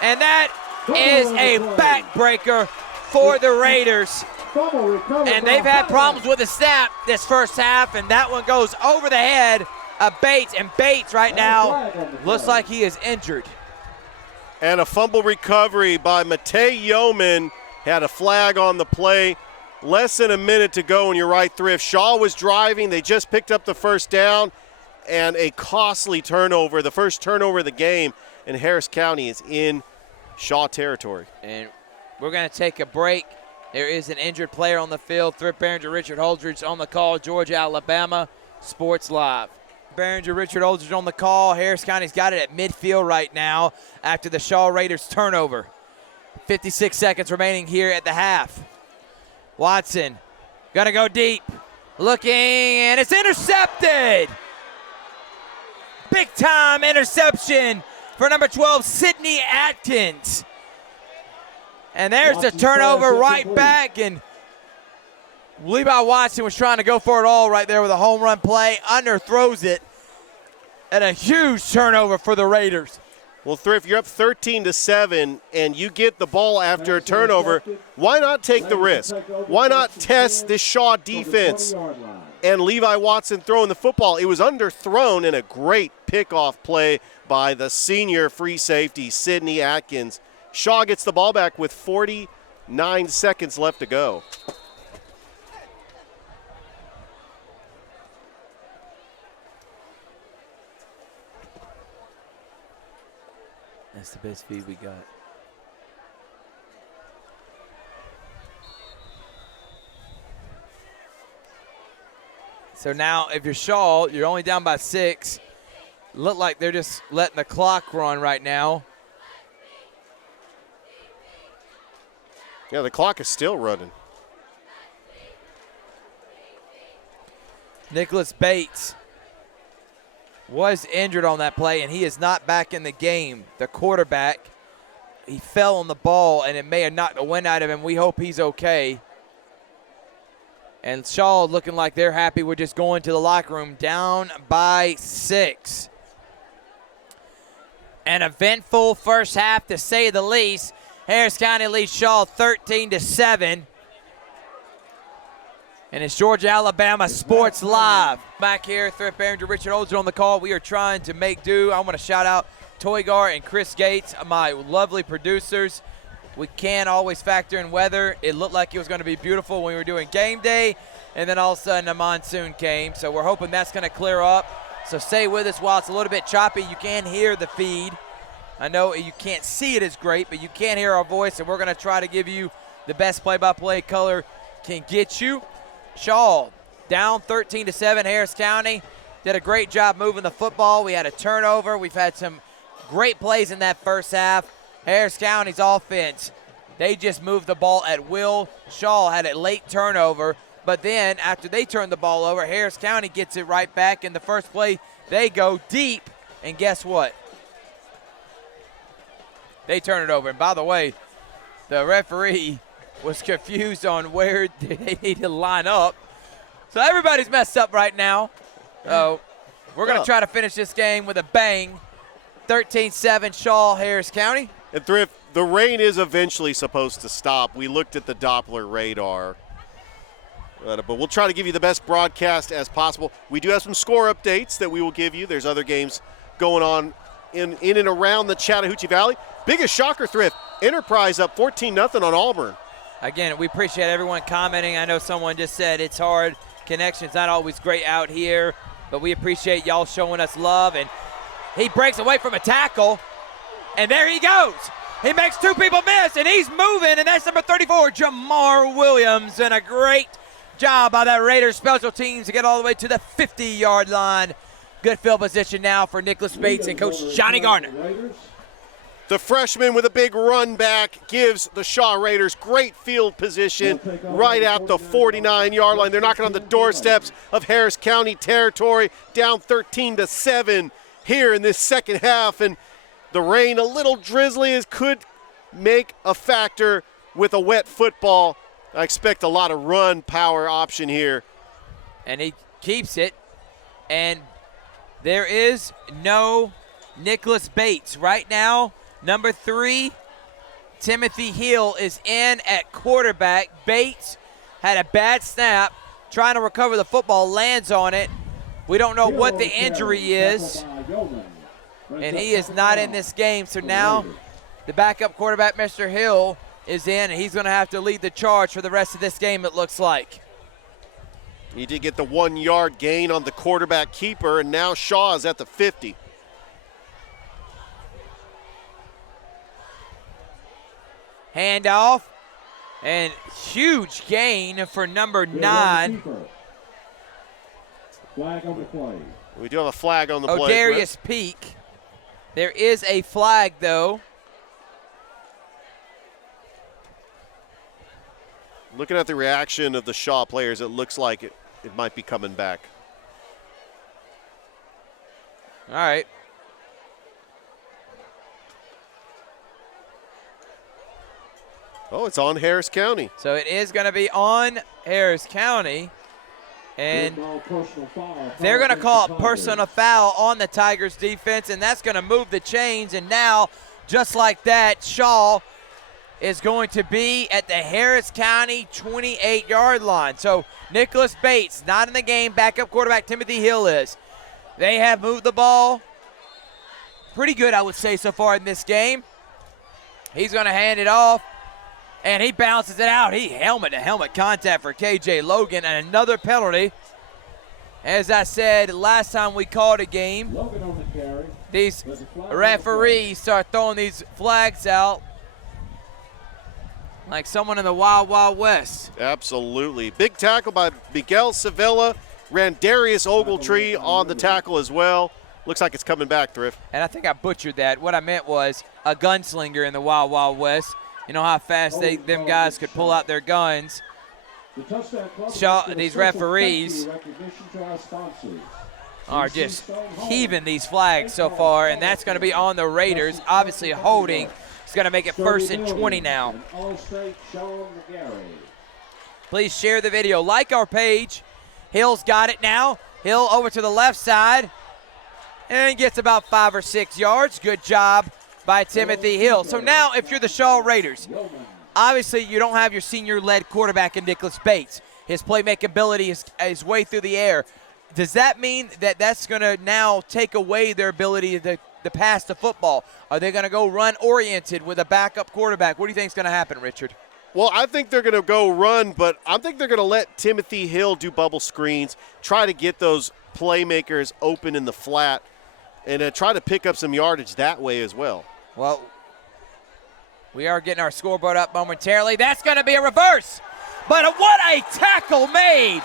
And that is a backbreaker for the Raiders. And they've had problems with the snap this first half, and that one goes over the head of Bates, and Bates right now looks like he is injured. And a fumble recovery by Matei Yeoman. Had a flag on the play. Less than a minute to go, and you're right, Thrift. Shaw was driving. They just picked up the first down, and a costly turnover, the first turnover of the game, and Harris County is in Shaw territory. And we're going to take a break. There is an injured player on the field. Thrift Behringer, Richard Holdridge on the call. Georgia, Alabama, Sports Live. Behringer, Richard Holdridge on the call. Harris County's got it at midfield right now after the Shaw Raiders turnover. 56 seconds remaining here at the half. Watson going to go deep. Looking, and it's intercepted. Big time interception for number 12, Sydney Atkins. And there's the turnover right back, and Levi Watson was trying to go for it all right there with a home run play. Underthrows it, and a huge turnover for the Raiders. Well, Thrift, you're up 13-7, and you get the ball after a turnover. Why not take the risk? Why not test this Shaw defense and Levi Watson throwing the football? It was underthrown in a great pickoff play by the senior free safety, Sydney Atkins. Shaw gets the ball back with 49 seconds left to go. That's the best feed we got. So now if you're Shaw, you're only down by 6. Look like they're just letting the clock run right now. Yeah, the clock is still running. Nicholas Bates was injured on that play, and he is not back in the game. The quarterback, he fell on the ball, and it may have knocked the wind out of him. We hope he's okay. And Shaw looking like they're happy with just going to the locker room, down by 6. An eventful first half, to say the least. Harris County leads Shaw 13-7. And it's Georgia, Alabama Sports Live. Back here, Thrift Behringer, Richard Holdridge on the call. We are trying to make do. I want to shout out Toygar and Chris Gates, my lovely producers. We can't always factor in weather. It looked like it was going to be beautiful when we were doing game day, and then all of a sudden a monsoon came. So we're hoping that's going to clear up. So stay with us while it's a little bit choppy. You can hear the feed. I know you can't see it as great, but you can hear our voice, and we're going to try to give you the best play-by-play color can get you. Shaw down 13-7. Harris County did a great job moving the football. We had a turnover. We've had some great plays in that first half. Harris County's offense, they just moved the ball at will. Shaw had a late turnover, but then after they turned the ball over, Harris County gets it right back. In the first play, they go deep, and guess what? They turn it over. And by the way, the referee was confused on where they need to line up. So everybody's messed up right now. So we're going to try to finish this game with a bang. 13-7 Shaw, Harris County. And Thrift, the rain is eventually supposed to stop. We looked at the Doppler radar. But we'll try to give you the best broadcast as possible. We do have some score updates that we will give you. There's other games going on in and around the Chattahoochee Valley. Biggest shocker, Thrift, Enterprise up 14-0 on Auburn. Again, we appreciate everyone commenting. I know someone just said it's hard. Connection's not always great out here, but we appreciate y'all showing us love. And he breaks away from a tackle, and there he goes. He makes 2 people miss, and he's moving, and that's number 34, Jamar Williams. And a great job by that Raiders special teams to get all the way to the 50-yard line. Good field position now for Nicholas Bates and Coach Johnny Gardner. The freshman with a big run back gives the Shaw Raiders great field position right at the 49-yard line. They're knocking on the doorsteps of Harris County territory, down 13-7 here in this second half. And the rain, a little drizzly, could make a factor with a wet football. I expect a lot of run power option here. And he keeps it. And there is no Nicholas Bates right now. Number 3, Timothy Hill is in at quarterback. Bates had a bad snap, trying to recover the football, lands on it. We don't know what the injury is, and he is not in this game. So now the backup quarterback, Mr. Hill, is in, and he's going to have to lead the charge for the rest of this game, it looks like. He did get the 1 yard gain on the quarterback keeper, and now Shaw is at the 50. Handoff, and huge gain for number 9. Flag on the play. We do have a flag on the play. Odarius Peak. There is a flag, though. Looking at the reaction of the Shaw players, it looks like it might be coming back. All right. Oh, it's on Harris County. So it is going to be on Harris County. And they're going to call a personal foul on the Tigers defense, and that's going to move the chains. And now, just like that, Shaw is going to be at the Harris County 28-yard line. So Nicholas Bates not in the game. Backup quarterback Timothy Hill is. They have moved the ball pretty good, I would say, so far in this game. He's going to hand it off, and he bounces it out. He helmet-to-helmet contact for KJ Logan, and another penalty. As I said last time we called a game, Logan on the carry. these referees start throwing these flags out like someone in the Wild Wild West. Absolutely. Big tackle by Miguel Sevilla. Randarius Ogletree on the tackle as well. Looks like it's coming back, Thrift. And I think I butchered that. What I meant was a gunslinger in the Wild Wild West. You know how fast them guys could pull out their guns. These referees are just heaving these flags so far, and that's going to be on the Raiders. Obviously holding. It's going to make it 1st and 20 now. Please share the video. Like our page. Hill's got it now. Hill over to the left side and gets about 5 or 6 yards. Good job by Timothy Hill. So now if you're the Shaw Raiders, obviously you don't have your senior-led quarterback in Nicholas Bates. His playmaking ability is way through the air. Does that mean that that's going to now take away their ability to pass the football? Are they going to go run-oriented with a backup quarterback? What do you think is going to happen, Richard? Well, I think they're going to go run, but I think they're going to let Timothy Hill do bubble screens, try to get those playmakers open in the flat, and try to pick up some yardage that way as well. Well, we are getting our scoreboard up momentarily. That's going to be a reverse. But what a tackle made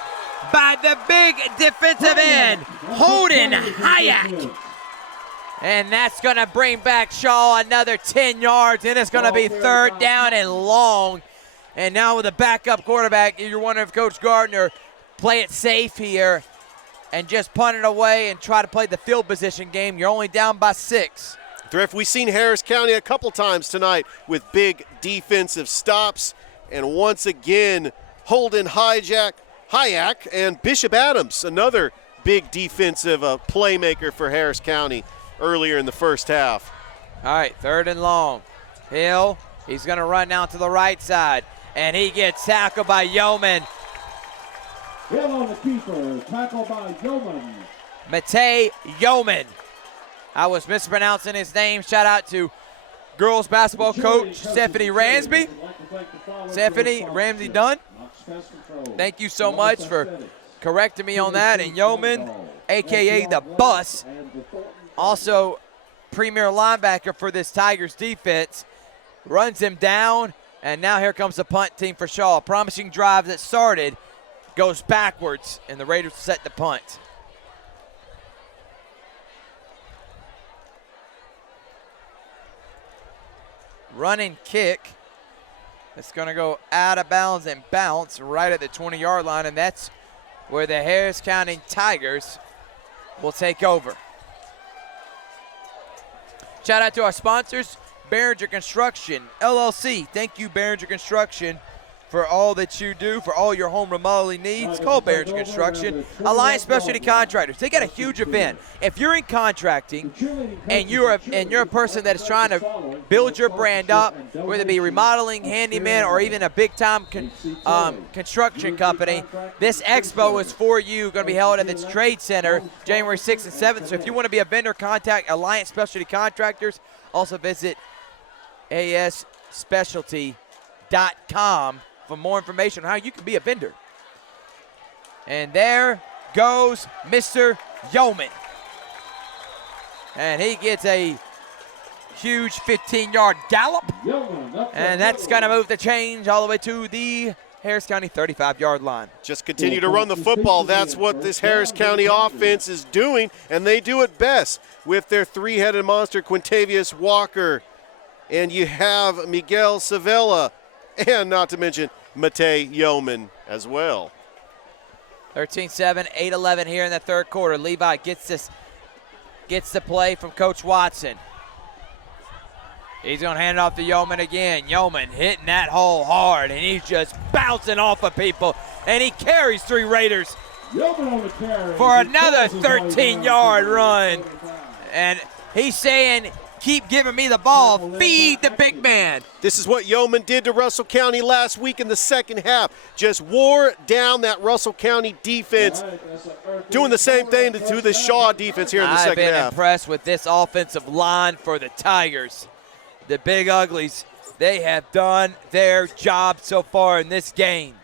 by the big defensive end, Holden Hayek. And that's going to bring back Shaw another 10 yards, and it's going to be 3rd down and long. And now with a backup quarterback, you're wondering if Coach Gardner play it safe here and just punt it away and try to play the field position game. You're only down by 6. Thrift, we've seen Harris County a couple times tonight with big defensive stops. And once again, Holden Hayek and Bishop Adams, another big defensive playmaker for Harris County earlier in the first half. All right, 3rd and long. Hill, he's going to run down to the right side, and he gets tackled by Yeoman. Hill on the keeper, tackled by Yeoman. Matei Yeoman. I was mispronouncing his name. Shout out to girls basketball coach Stephanie Ramsey. Stephanie Ramsey Dunn. Thank you so much for correcting me on that. And Yeoman, a.k.a. the Bus, also premier linebacker for this Tigers defense, runs him down, and now here comes the punt team for Shaw. A promising drive that started goes backwards, and the Raiders set the punt. Running kick. It's going to go out of bounds and bounce right at the 20-yard line, and that's where the Harris County Tigers will take over. Shout out to our sponsors, Behringer Construction, LLC. Thank you, Behringer Construction, for all that you do, for all your home remodeling needs. Call Behringer Construction. Alliance Specialty Contractors. They got a huge event. If you're in contracting and you're a person that is trying to build your brand up, whether it be remodeling, handyman, or even a big-time construction company, this expo is for you. Going to be held at the Trade Center January 6th and 7th. So if you want to be a vendor, contact Alliance Specialty Contractors. Also visit asspecialty.com for more information on how you can be a vendor. And there goes Mr. Yeoman. And he gets a huge 15-yard gallop. And that's going to move the change all the way to the Harris County 35-yard line. Just continue to run the football. That's what this Harris County offense is doing, and they do it best with their three-headed monster, Quintavious Walker. And you have Miguel Sevilla, and not to mention Matei Yeoman as well. 13-7, 8-11 here in the third quarter. Levi gets the play from Coach Watson. He's going to hand it off to Yeoman again. Yeoman hitting that hole hard, and he's just bouncing off of people. And he carries 3 Raiders for another 13-yard run. And he's saying, keep giving me the ball. Feed the big man. This is what Yeoman did to Russell County last week in the second half. Just wore down that Russell County defense, doing the same thing to the Shaw defense here in the second half. I've been impressed with this offensive line for the Tigers. The Big Uglies, they have done their job so far in this game.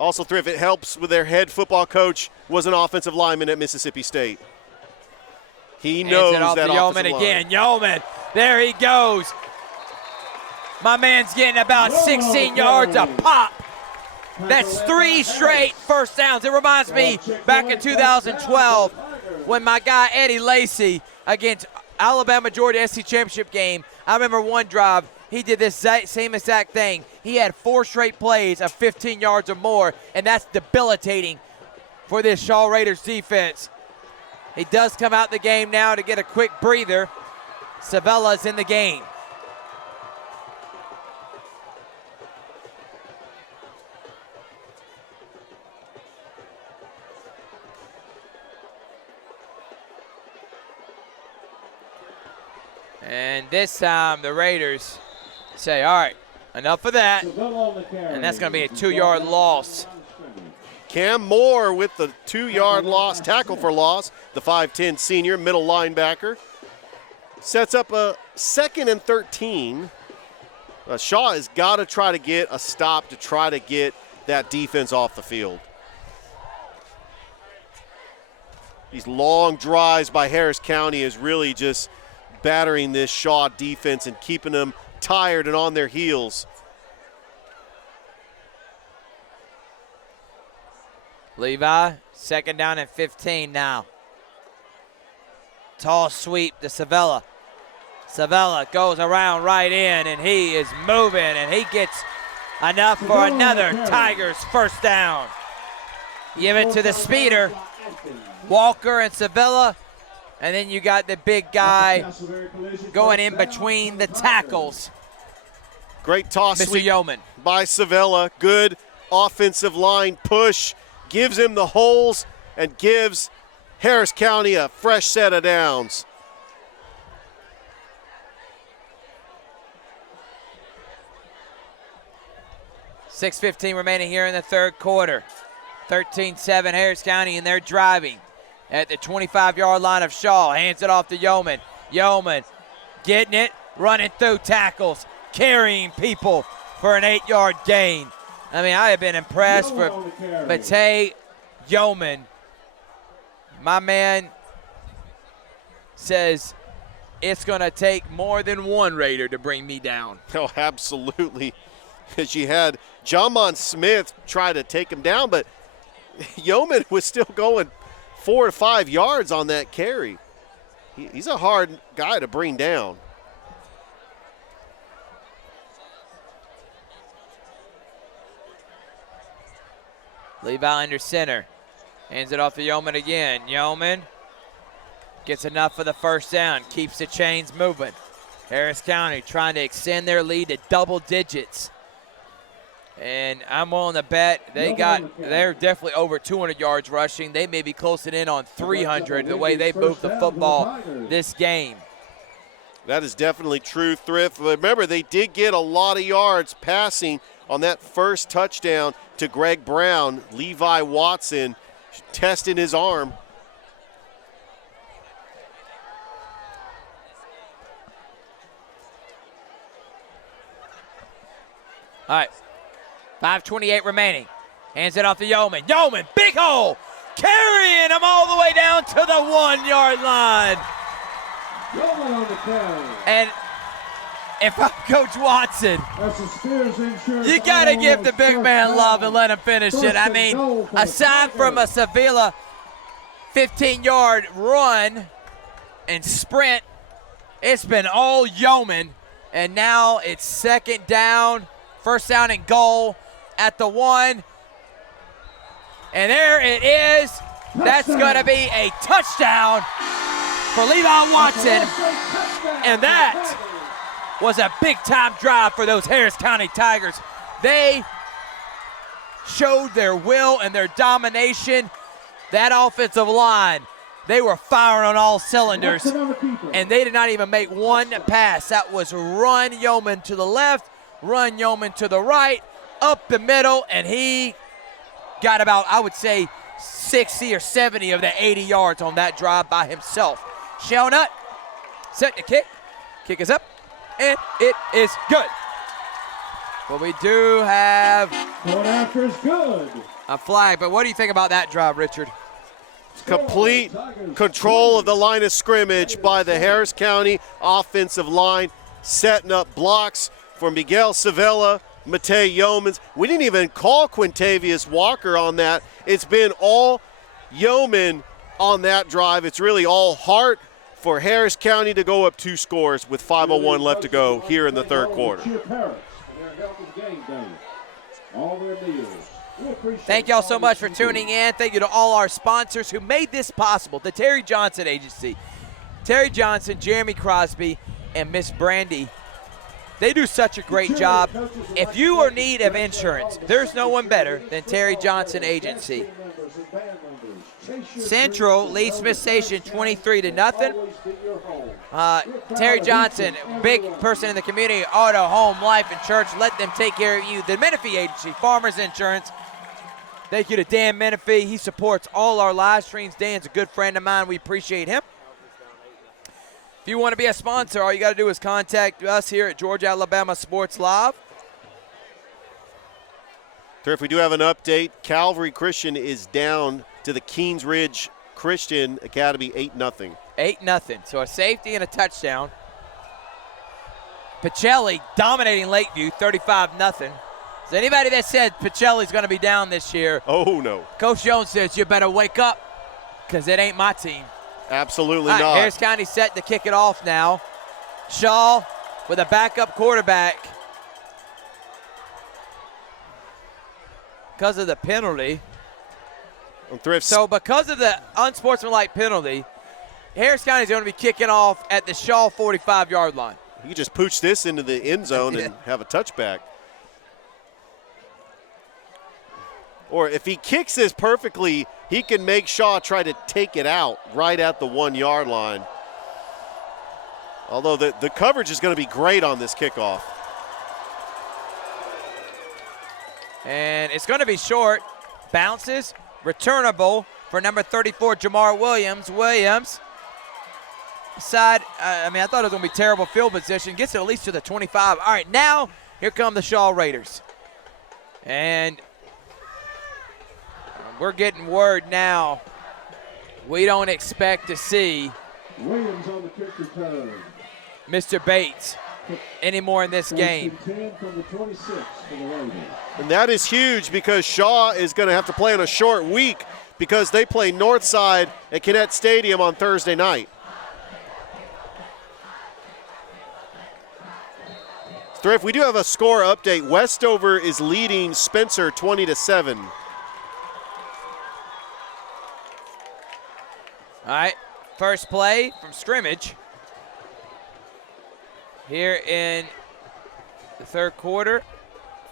Also, Thrift, it helps with their head football coach was an offensive lineman at Mississippi State. He knows it off that to Yeoman offensive again. line. Yeoman, there he goes. My man's getting about 16 yards a pop. That's 3 straight first downs. It reminds me back in 2012 when my guy Eddie Lacy against Alabama Georgia SC Championship game. I remember one drive, he did this same exact thing. He had 4 straight plays of 15 yards or more, and that's debilitating for this Shaw Raiders defense. He does come out the game now to get a quick breather. Savella's in the game. And this time the Raiders say, all right, enough of that. And that's going to be a 2-yard loss. Cam Moore with the 2-yard loss, tackle for loss, the 5'10 senior middle linebacker. Sets up a 2nd and 13. Shaw has got to try to get a stop to try to get that defense off the field. These long drives by Harris County is really just battering this Shaw defense and keeping them tired and on their heels. Levi, 2nd down and 15 now. Tall sweep to Sevilla. Sevilla goes around right in, and he is moving, and he gets enough for another Tigers first down. Give it to the speeder, Walker and Sevilla, and then you got the big guy going in between the tackles. Great toss Mr. sweep Yeoman by Sevilla. Good offensive line push. Gives him the holes and gives Harris County a fresh set of downs. .6:15 remaining here in the third quarter. 13-7 Harris County, and they're driving at the 25-yard line of Shaw. Hands it off to Yeoman. Yeoman getting it, running through tackles, carrying people for an 8-yard gain. I mean, I have been impressed with Matei Yeoman. My man says it's going to take more than one Raider to bring me down. Oh, absolutely. As you had Jamon Smith try to take him down, but Yeoman was still going 4 to 5 yards on that carry. He's a hard guy to bring down. Levi under center. Hands it off to Yeoman again. Yeoman gets enough for the first down. Keeps the chains moving. Harris County trying to extend their lead to double digits. And I'm willing to bet they're definitely over 200 yards rushing. They may be closing in on 300 the way they move the football this game. That is definitely true, Thrift. Remember, they did get a lot of yards passing on that first touchdown to Greg Brown. Levi Watson testing his arm. All right, 5:28 remaining. Hands it off to Yeoman. Yeoman, big hole. Carrying him all the way down to the 1 yard line. Yeoman on the carry. And if I'm Coach Watson, That's the Spears Insurance. you got to Auto give the big first man down. love and let him finish it. I mean, aside from a Sevilla 15-yard run and sprint, it's been all Yeoman. And now it's second down, first down and goal at the 1. And there it is. That's going to be a touchdown for Levi Watson. And that was a big-time drive for those Harris County Tigers. They showed their will and their domination. That offensive line, they were firing on all cylinders, and they did not even make one pass. That was run Yeoman to the left, run Yeoman to the right, up the middle, and he got about, I would say, 60 or 70 of the 80 yards on that drive by himself. Shelnut set the kick. Kick is up, and it is good. But we do have Going after is good. a flag. But what do you think about that drive, Richard? Complete control of the line of scrimmage by the Harris County offensive line, setting up blocks for Miguel Sevilla, Matei Yeomans. We didn't even call Quintavious Walker on that. It's been all Yeoman on that drive. It's really all heart for Harris County to go up 2 scores with 5:01 left to go here in the third quarter. Thank y'all so much for tuning in. Thank you to all our sponsors who made this possible. The Terry Johnson Agency. Terry Johnson, Jeremy Crosby, and Miss Brandy. They do such a great job. If you are in need of insurance, there's no one better than Terry Johnson Agency. Central leads Smith Station 23-0. Terry Johnson, big person in the community, auto, home, life, and church. Let them take care of you. The Menifee Agency, Farmers Insurance. Thank you to Dan Menifee. He supports all our live streams. Dan's a good friend of mine. We appreciate him. If you want to be a sponsor, all you got to do is contact us here at Georgia Alabama Sports Live. If we do have an update, Calvary Christian is down to the Keens Ridge Christian Academy 8-0. 8-0. So a safety and a touchdown. Pacelli dominating Lakeview 35-0. So anybody that said Pacelli's going to be down this year, oh no. Coach Jones says you better wake up because it ain't my team. Absolutely All right, not. Harris County set to kick it off now. Shaw with a backup quarterback because of the penalty. So because of the unsportsmanlike penalty, Harris County is going to be kicking off at the Shaw 45-yard line. You just pooch this into the end zone and have a touchback. Or if he kicks this perfectly, he can make Shaw try to take it out right at the 1 yard line. Although the coverage is going to be great on this kickoff. And it's going to be short. Bounces. Returnable for number 34, Jamar Williams. Williams, side, I thought it was going to be terrible field position. Gets it at least to the 25. All right, now here come the Shaw Raiders. And we're getting word now we don't expect to see Williams on the kick return. Mr. Bates anymore in this game. 10 from the 26 for the Raiders. And that is huge because Shaw is going to have to play on a short week because they play Northside at Kinnett Stadium on Thursday night. Thrift, we do have a score update. Westover is leading Spencer 20-7. All right, first play from scrimmage here in the third quarter.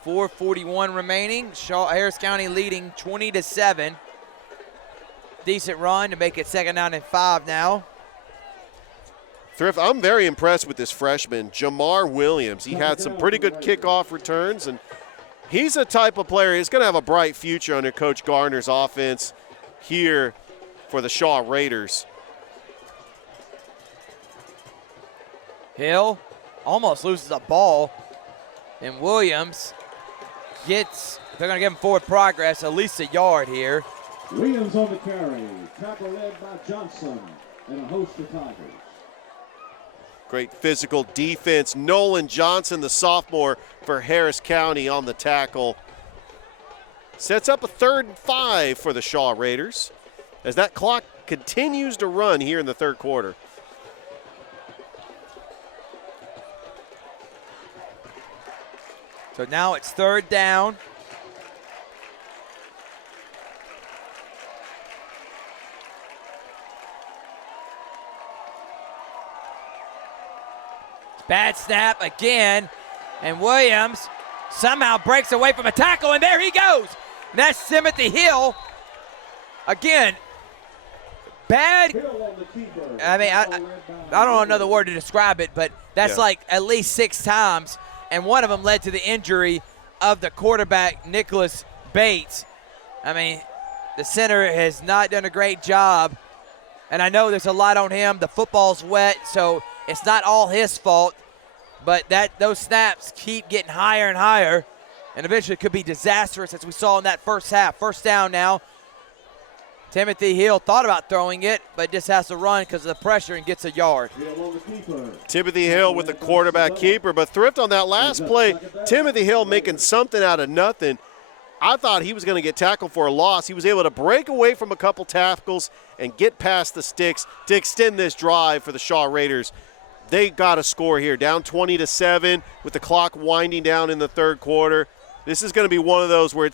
4:41 remaining. Harris County leading 20-7. Decent run to make it 2nd down and 5 now. Thrift, I'm very impressed with this freshman, Jamar Williams. He had some pretty good kickoff returns, and he's a type of player, he's going to have a bright future under Coach Gardner's offense here for the Shaw Raiders. Hill almost loses a ball, and Williams they're going to give him forward progress, at least a yard here. Williams on the carry. Tackle led by Johnson and a host of Tigers. Great physical defense. Nolan Johnson, the sophomore for Harris County, on the tackle. Sets up a 3rd and 5 for the Shaw Raiders as that clock continues to run here in the third quarter. So now it's 3rd down. Bad snap again, and Williams somehow breaks away from a tackle, and there he goes. And that's Timothy Hill. Again, bad. I mean, I don't know another word to describe it, but that's like at least 6 times, and one of them led to the injury of the quarterback, Nicholas Bates. I mean, the center has not done a great job, and I know there's a lot on him. The football's wet, so it's not all his fault, but those snaps keep getting higher and higher, and eventually could be disastrous, as we saw in that first half. 1st down now. Timothy Hill thought about throwing it, but just has to run because of the pressure and gets a yard. Timothy Hill with the quarterback keeper, but Thrift on that last play, Timothy Hill making something out of nothing. I thought he was going to get tackled for a loss. He was able to break away from a couple tackles and get past the sticks to extend this drive for the Shaw Raiders. They got a score here, down 20-7 with the clock winding down in the third quarter. This is going to be one of those where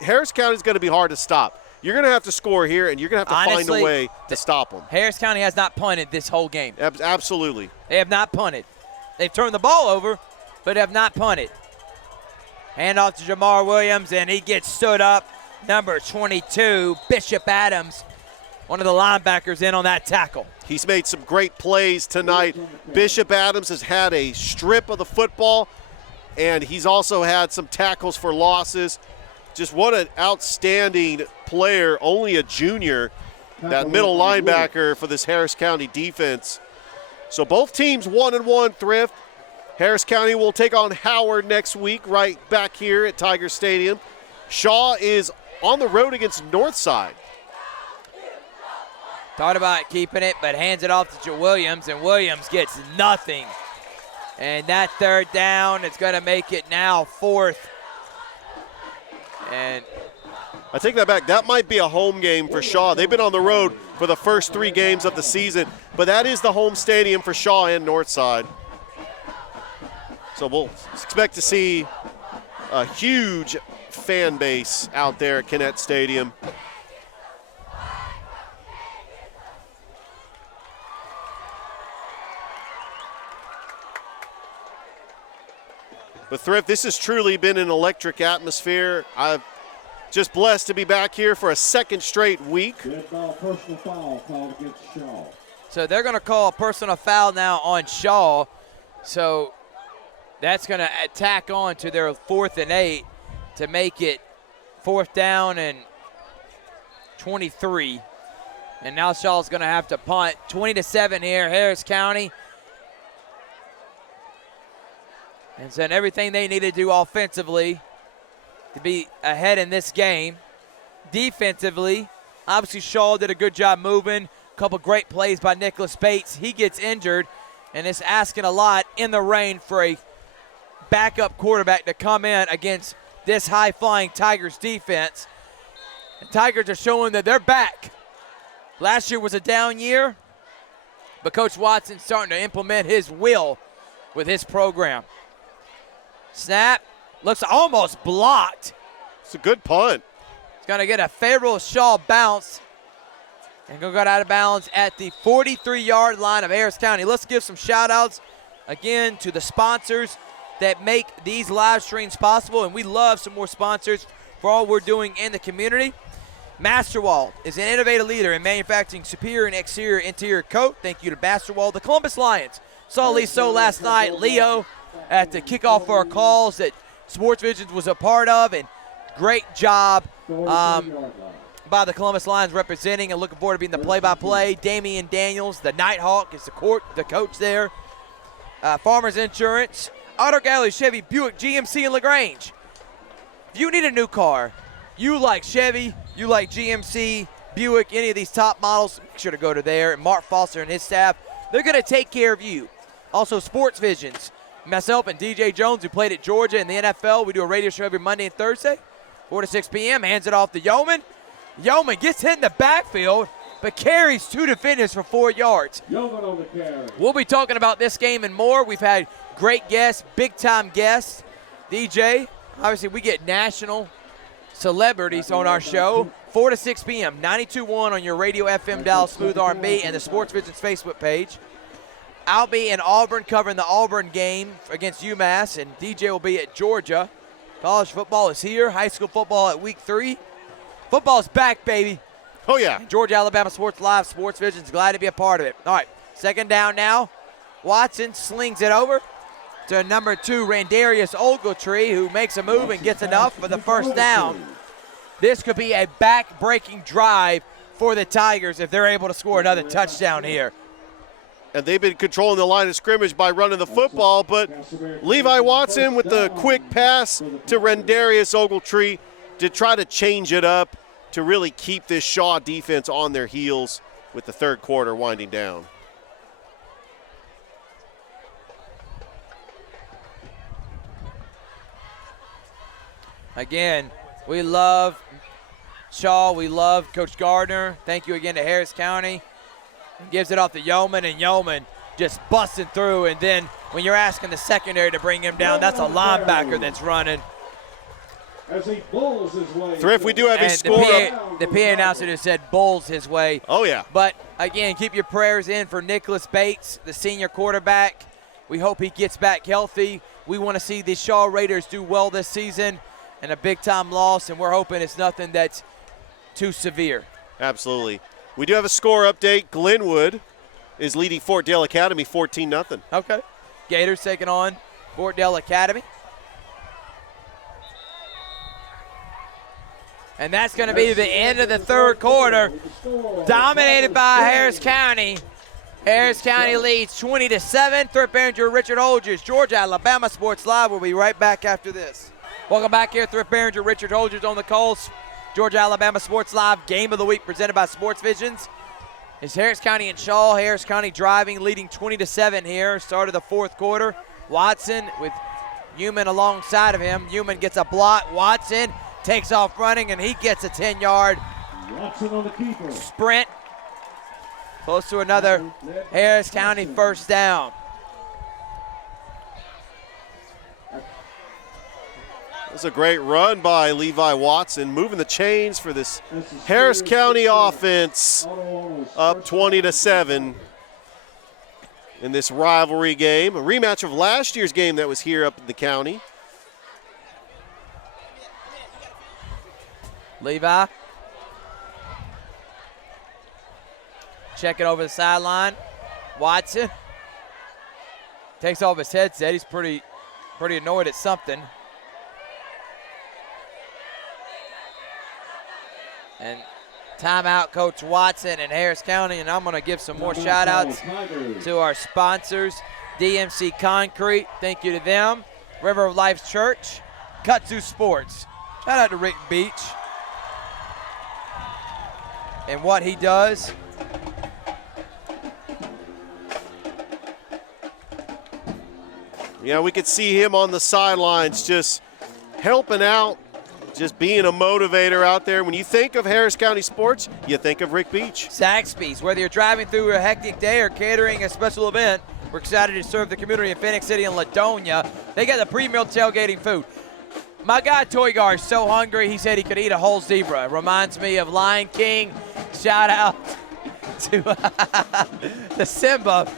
Harris County is going to be hard to stop. You're going to have to score here, and you're going to have to find a way to stop them. Harris County has not punted this whole game. Absolutely. They have not punted. They've turned the ball over, but have not punted. Hand off to Jamar Williams, and he gets stood up. Number 22, Bishop Adams, one of the linebackers, in on that tackle. He's made some great plays tonight. Bishop Adams has had a strip of the football, and he's also had some tackles for losses. Just what an outstanding player, only a junior, that middle linebacker for this Harris County defense. So both teams 1-1, Thrift. Harris County will take on Howard next week right back here at Tiger Stadium. Shaw is on the road against Northside. Thought about keeping it, but hands it off to Williams, and Williams gets nothing. And that 3rd down is going to make it now 4th. And I take that back. That might be a home game for Shaw. They've been on the road for the first 3 games of the season, but that is the home stadium for Shaw and Northside. So we'll expect to see a huge fan base out there at Kinnett Stadium. But Thrift, this has truly been an electric atmosphere. I'm just blessed to be back here for a 2nd straight week. Personal foul called against Shaw. so they're going to call a personal foul now on Shaw. So that's going to tack on to their 4th and 8 to make it 4th down and 23. And now Shaw's going to have to punt. 20-7 here, Harris County. And so everything they need to do offensively to be ahead in this game. Defensively, obviously Shaw did a good job moving. A couple great plays by Nicholas Bates. He gets injured, and it's asking a lot in the rain for a backup quarterback to come in against this high-flying Tigers defense. And Tigers are showing that they're back. Last year was a down year, but Coach Watson's starting to implement his will with his program. Snap, looks almost blocked. It's a good punt. It's going to get a favorable Shaw bounce and go out of bounds at the 43-yard line of Harris County. Let's give some shout-outs again to the sponsors that make these live streams possible, and we love some more sponsors for all we're doing in the community. Masterwall is an innovative leader in manufacturing superior and exterior interior coat. Thank you to Masterwall. The Columbus Lions saw Lee So last night. Leo at the kickoff for our calls that Sports Visions was a part of, and great job by the Columbus Lions representing, and looking forward to being the play-by-play. Damian Daniels, the Nighthawk, is the coach there. Farmers Insurance, Auto Gallery, Chevy, Buick, GMC, and LaGrange. If you need a new car, you like Chevy, you like GMC, Buick, any of these top models, make sure to go to there. And Mark Foster and his staff, they're going to take care of you. Also, Sports Visions. Myself and DJ Jones, who played at Georgia in the NFL, we do a radio show every Monday and Thursday, 4 to 6 p.m., hands it off to Yeoman. Yeoman gets hit in the backfield, but carries 2 defenders for 4 yards. Yeoman on the carry. We'll be talking about this game and more. We've had great guests, big-time guests. DJ, obviously we get national celebrities on our show, 4 to 6 p.m., 92.1 on your Radio FM dial, Smooth R&B, and the Sports Visions Facebook page. I'll be in Auburn covering the Auburn game against UMass, and DJ will be at Georgia. College football is here. High school football at week 3. Football's back, baby. Oh, yeah. Georgia, Alabama Sports Live, Sports Visions, glad to be a part of it. All right, second down now. Watson slings it over to number 2, Randarius Ogletree, who makes a move and gets enough for the first down. This could be a back-breaking drive for the Tigers if they're able to score another touchdown here. And they've been controlling the line of scrimmage by running the football, but Levi Watson with the quick pass to Randarius Ogletree to try to change it up to really keep this Shaw defense on their heels with the third quarter winding down. Again, we love Shaw. We love Coach Gardner. Thank you again to Harris County. Gives it off to Yeoman, and Yeoman just busting through. And then when you're asking the secondary to bring him down, that's a linebacker that's running. As he bulls his way. Thrift, we do have a And score the PA announcer just said bulls his way. Oh, yeah. But, again, keep your prayers in for Nicholas Bates, the senior quarterback. We hope he gets back healthy. We want to see the Shaw Raiders do well this season, and a big-time loss, and we're hoping it's nothing that's too severe. Absolutely. We do have a score update. Glenwood is leading Fort Dale Academy 14-0. Okay. Gators taking on Fort Dale Academy. And that's going to be the end of the third quarter, dominated by Harris County. Harris County leads 20-7. Thrift Behringer, Richard Holgers, Georgia, Alabama Sports Live. We'll be right back after this. Welcome back here, Thrift Behringer, Richard Holgers on the calls. Georgia, Alabama Sports Live, Game of the Week presented by Sports Visions. It's Harris County and Shaw. Harris County driving, leading 20-7 here. Start of the fourth quarter. Watson with Newman alongside of him. Newman gets a block. Watson takes off running, and he gets a 10-yard sprint. Close to another Harris County first down. That's a great run by Levi Watson, moving the chains for this Harris County offense, up 20-7 in this rivalry game. A rematch of last year's game that was here up in the county. Levi. Checking over the sideline. Watson takes off his headset. He's pretty annoyed at something. And timeout, Coach Watson and Harris County. And I'm going to give some more shout-outs to our sponsors. DMC Concrete, thank you to them. River of Life Church. Kutsu Sports. Shout out to Rick Beach and what he does. Yeah, we could see him on the sidelines just helping out, just being a motivator out there. When you think of Harris County sports, you think of Rick Beach. Zaxby's, whether you're driving through a hectic day or catering a special event, we're excited to serve the community in Phoenix City and Ladonia. They got the pre-meal tailgating food. My guy Toygar is so hungry, he said he could eat a whole zebra. Reminds me of Lion King. Shout out to Simba.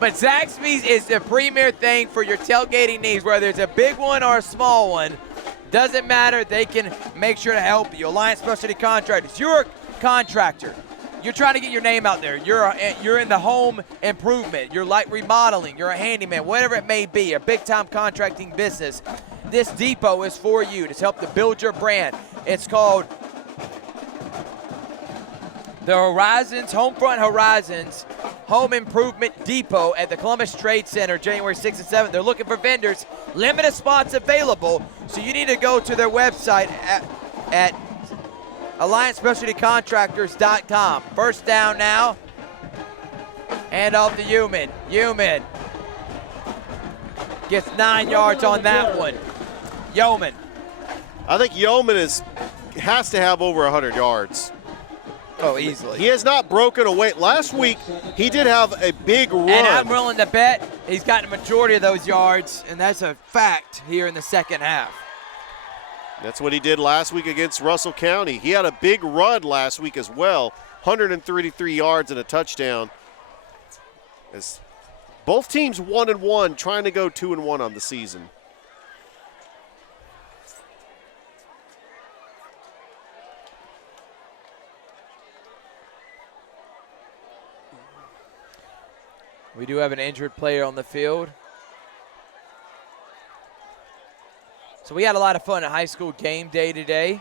But Zaxby's is the premier thing for your tailgating needs, whether it's a big one or a small one. Doesn't matter, they can make sure to help you. Alliance Specialty Contractors, you're a contractor. You're trying to get your name out there. You're in the home improvement. You're light remodeling. You're a handyman, whatever it may be, a big-time contracting business. This depot is for you to help to build your brand. It's called The Homefront Horizons Home Improvement Depot at the Columbus Trade Center, January 6th and 7th. They're looking for vendors. Limited spots available, so you need to go to their website at AllianceSpecialtyContractors.com. First down now. Hand off to Human. Human gets 9 yards on that one. Yeoman. I think Yeoman has to have over 100 yards. Oh, easily. He has not broken away. Last week, he did have a big run. And I'm willing to bet he's gotten a majority of those yards, and that's a fact here in the second half. That's what he did last week against Russell County. He had a big run last week as well, 133 yards and a touchdown. As both teams 1-1, trying to go 2-1 on the season. We do have an injured player on the field. So we had a lot of fun at high school game day today.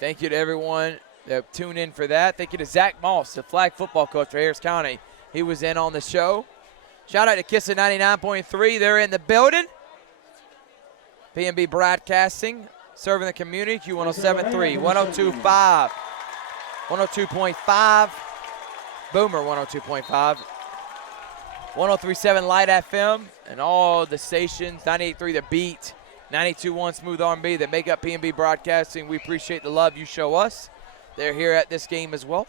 Thank you to everyone that tuned in for that. Thank you to Zach Moss, the flag football coach for Harris County. He was in on the show. Shout out to Kissa 99.3. They're in the building. PNB Broadcasting, serving the community. Q1073, 102.5, 102.5. Boomer 102.5, 103.7 Light FM, and all the stations, 98.3 The Beat, 92.1 Smooth R&B that make up PNB Broadcasting. We appreciate the love you show us. They're here at this game as well.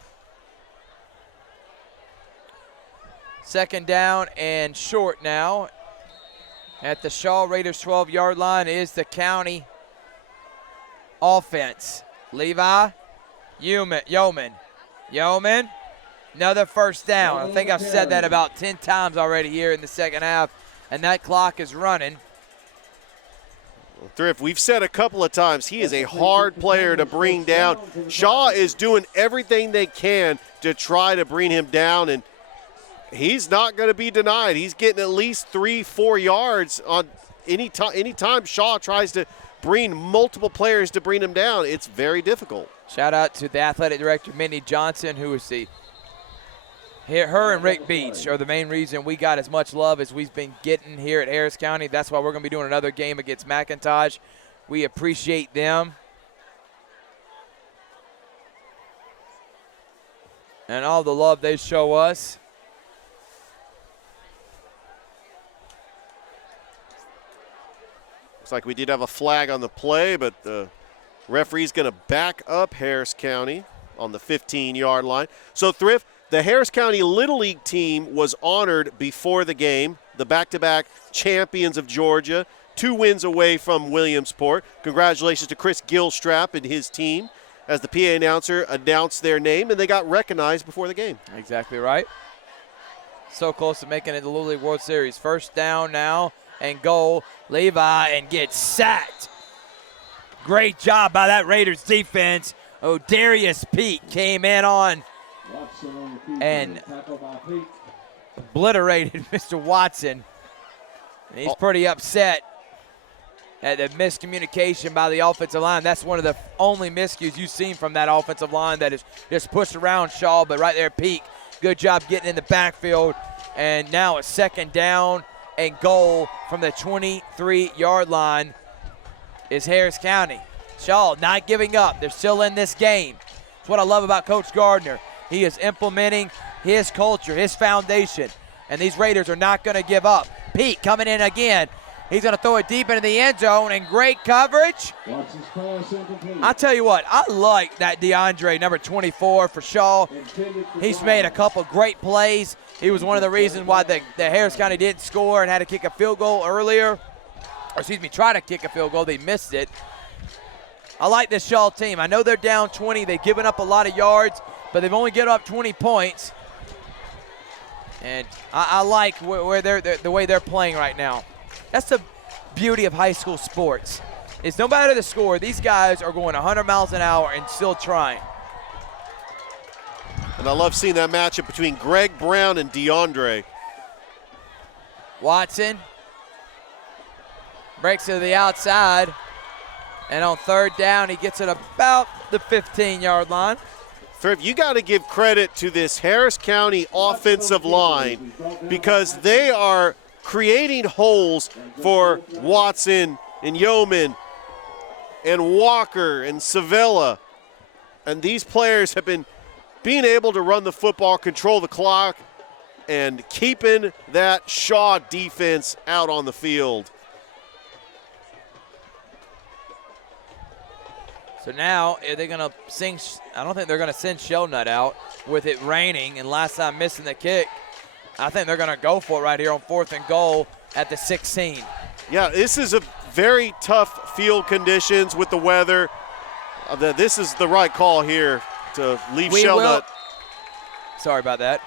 Second down and short now. At the Shaw Raiders 12-yard line is the county offense. Levi, Yeoman. Another first down. I think I've said that about 10 times already here in the second half, and that clock is running. Thrift, we've said a couple of times, he is a hard player to bring down. Shaw is doing everything they can to try to bring him down, and he's not going to be denied. He's getting at least 3-4 yards on any time Shaw tries to bring multiple players to bring him down. It's very difficult. Shout out to the athletic director, Mindy Johnson, who is her and Rick Beach are the main reason we got as much love as we've been getting here at Harris County. That's why we're going to be doing another game against McIntosh. We appreciate them. And all the love they show us. Looks like we did have a flag on the play, but the referee's going to back up Harris County on the 15-yard line. So, Thrift, the Harris County Little League team was honored before the game, the back-to-back champions of Georgia, 2 wins away from Williamsport. Congratulations to Chris Gilstrap and his team as the PA announcer announced their name, and they got recognized before the game. Exactly right. So close to making it the Little League World Series. First down now and goal. Levi and gets sacked. Great job by that Raiders defense. Darius Peak came in on and obliterated Mr. Watson. And he's pretty upset at the miscommunication by the offensive line. That's one of the only miscues you've seen from that offensive line that is just pushed around Shaw, but right there, Peak. Good job getting in the backfield. And now a second down and goal from the 23-yard line is Harris County. Shaw not giving up. They're still in this game. That's what I love about Coach Gardner. He is implementing his culture, his foundation, and these Raiders are not going to give up. Pete coming in again. He's going to throw it deep into the end zone, and great coverage. I tell you what, I like that DeAndre, number 24 for Shaw. He's made a couple great plays. He was one of the reasons why the Harris County didn't score and had to kick a field goal earlier. Or excuse me, try to kick a field goal. They missed it. I like this Shaw team. I know they're down 20. They've given up a lot of yards, but they've only given up 20 points. And I like where the way they're playing right now. That's the beauty of high school sports. Is no matter the score, these guys are going 100 miles an hour and still trying. And I love seeing that matchup between Greg Brown and DeAndre. Watson breaks to the outside. And on third down, he gets it about the 15-yard line. Thrift, you got to give credit to this Harris County offensive line because they are creating holes for Watson and Yeoman and Walker and Sevilla. And these players have been being able to run the football, control the clock, and keeping that Shaw defense out on the field. So now, are they going to sing? I don't think they're going to send Shelnut out with it raining and last time missing the kick. I think they're going to go for it right here on 4th and goal at the 16. Yeah, this is a very tough field conditions with the weather. This is the right call here to leave Shelnut. Sorry about that.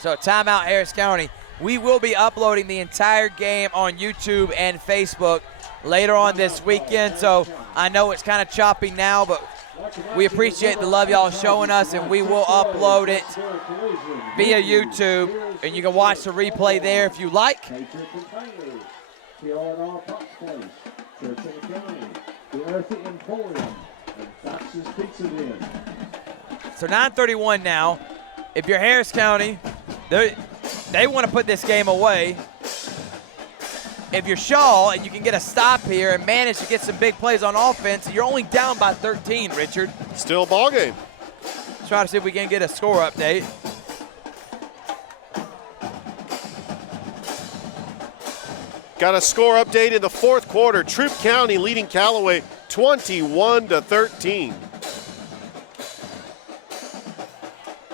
So timeout, Harris County. We will be uploading the entire game on YouTube and Facebook later on this weekend. So I know it's kind of choppy now, but we appreciate the love y'all showing us, and we will upload it via YouTube, and you can watch the replay there if you like. So 9:31 now. If you're Harris County, they want to put this game away. If you're Shaw and you can get a stop here and manage to get some big plays on offense, you're only down by 13, Richard. Still a ball game. Let's try to see if we can get a score update. Got a score update in the 4th quarter. Troup County leading Callaway 21-13.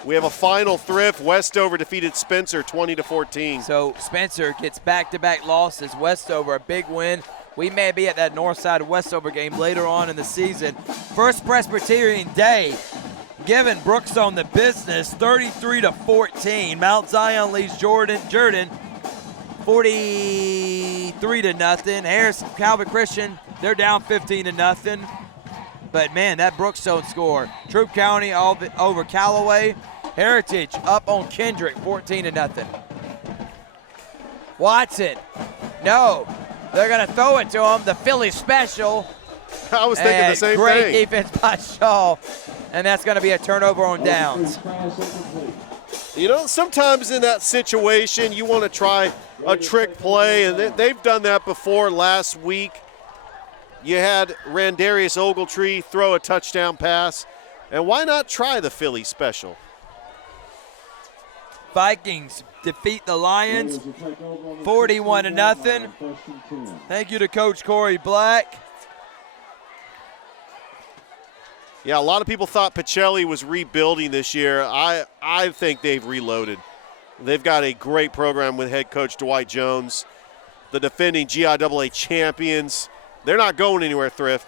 We have a final Thrift. Westover defeated Spencer 20-14. So Spencer gets back-to-back losses. Westover, a big win. We may be at that north side of Westover game later on in the season. First Presbyterian Day giving Brookstone the business, 33-14. Mount Zion leads Jordan 43-0. Harris Calvin Christian, they're down 15-0. But man, that Brookstone score. Troup County over Callaway. Heritage up on Kendrick, 14-0. Watson, no. They're going to throw it to him. The Philly special. I was thinking the same thing. Great defense by Shaw. And that's going to be a turnover on downs. You know, sometimes in that situation, you want to try a trick play, and they've done that before last week. You had Randarius Ogletree throw a touchdown pass, and why not try the Philly special? Vikings defeat the Lions 41-0. Thank you to Coach Corey Black. Yeah, a lot of people thought Pacelli was rebuilding this year. I think they've reloaded. They've got a great program with head coach Dwight Jones, the defending GIAA champions. They're not going anywhere, Thrift.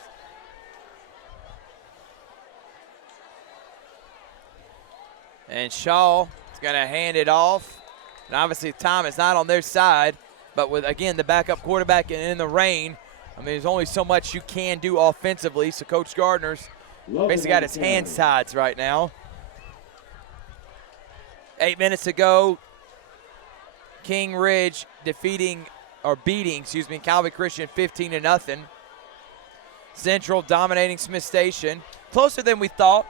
And Shaw is going to hand it off. And obviously time is not on their side. But with, again, the backup quarterback and in the rain, I mean, there's only so much you can do offensively. So Coach Gardner's basically got his hands tied right now. 8 minutes to go. King Ridge beating Calvin Christian 15-0. Central dominating Smith Station. Closer than we thought.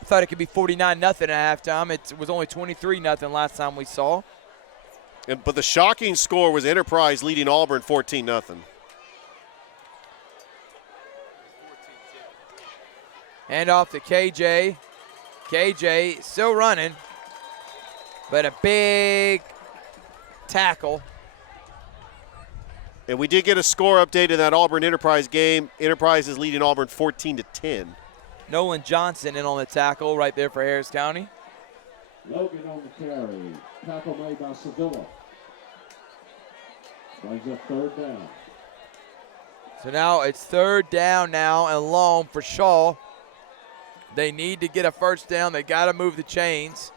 I thought it could be 49-0 at halftime. It was only 23-0 last time we saw. But the shocking score was Enterprise leading Auburn 14-0. Hand off to KJ. KJ still running, but a big tackle. And we did get a score update in that Auburn Enterprise game. Enterprise is leading Auburn 14-10. Nolan Johnson in on the tackle right there for Harris County. Logan on the carry. Tackle made by Sevilla. Brings up 3rd down. So now it's 3rd down now and long for Shaw. They need to get a first down. They got to move the chains.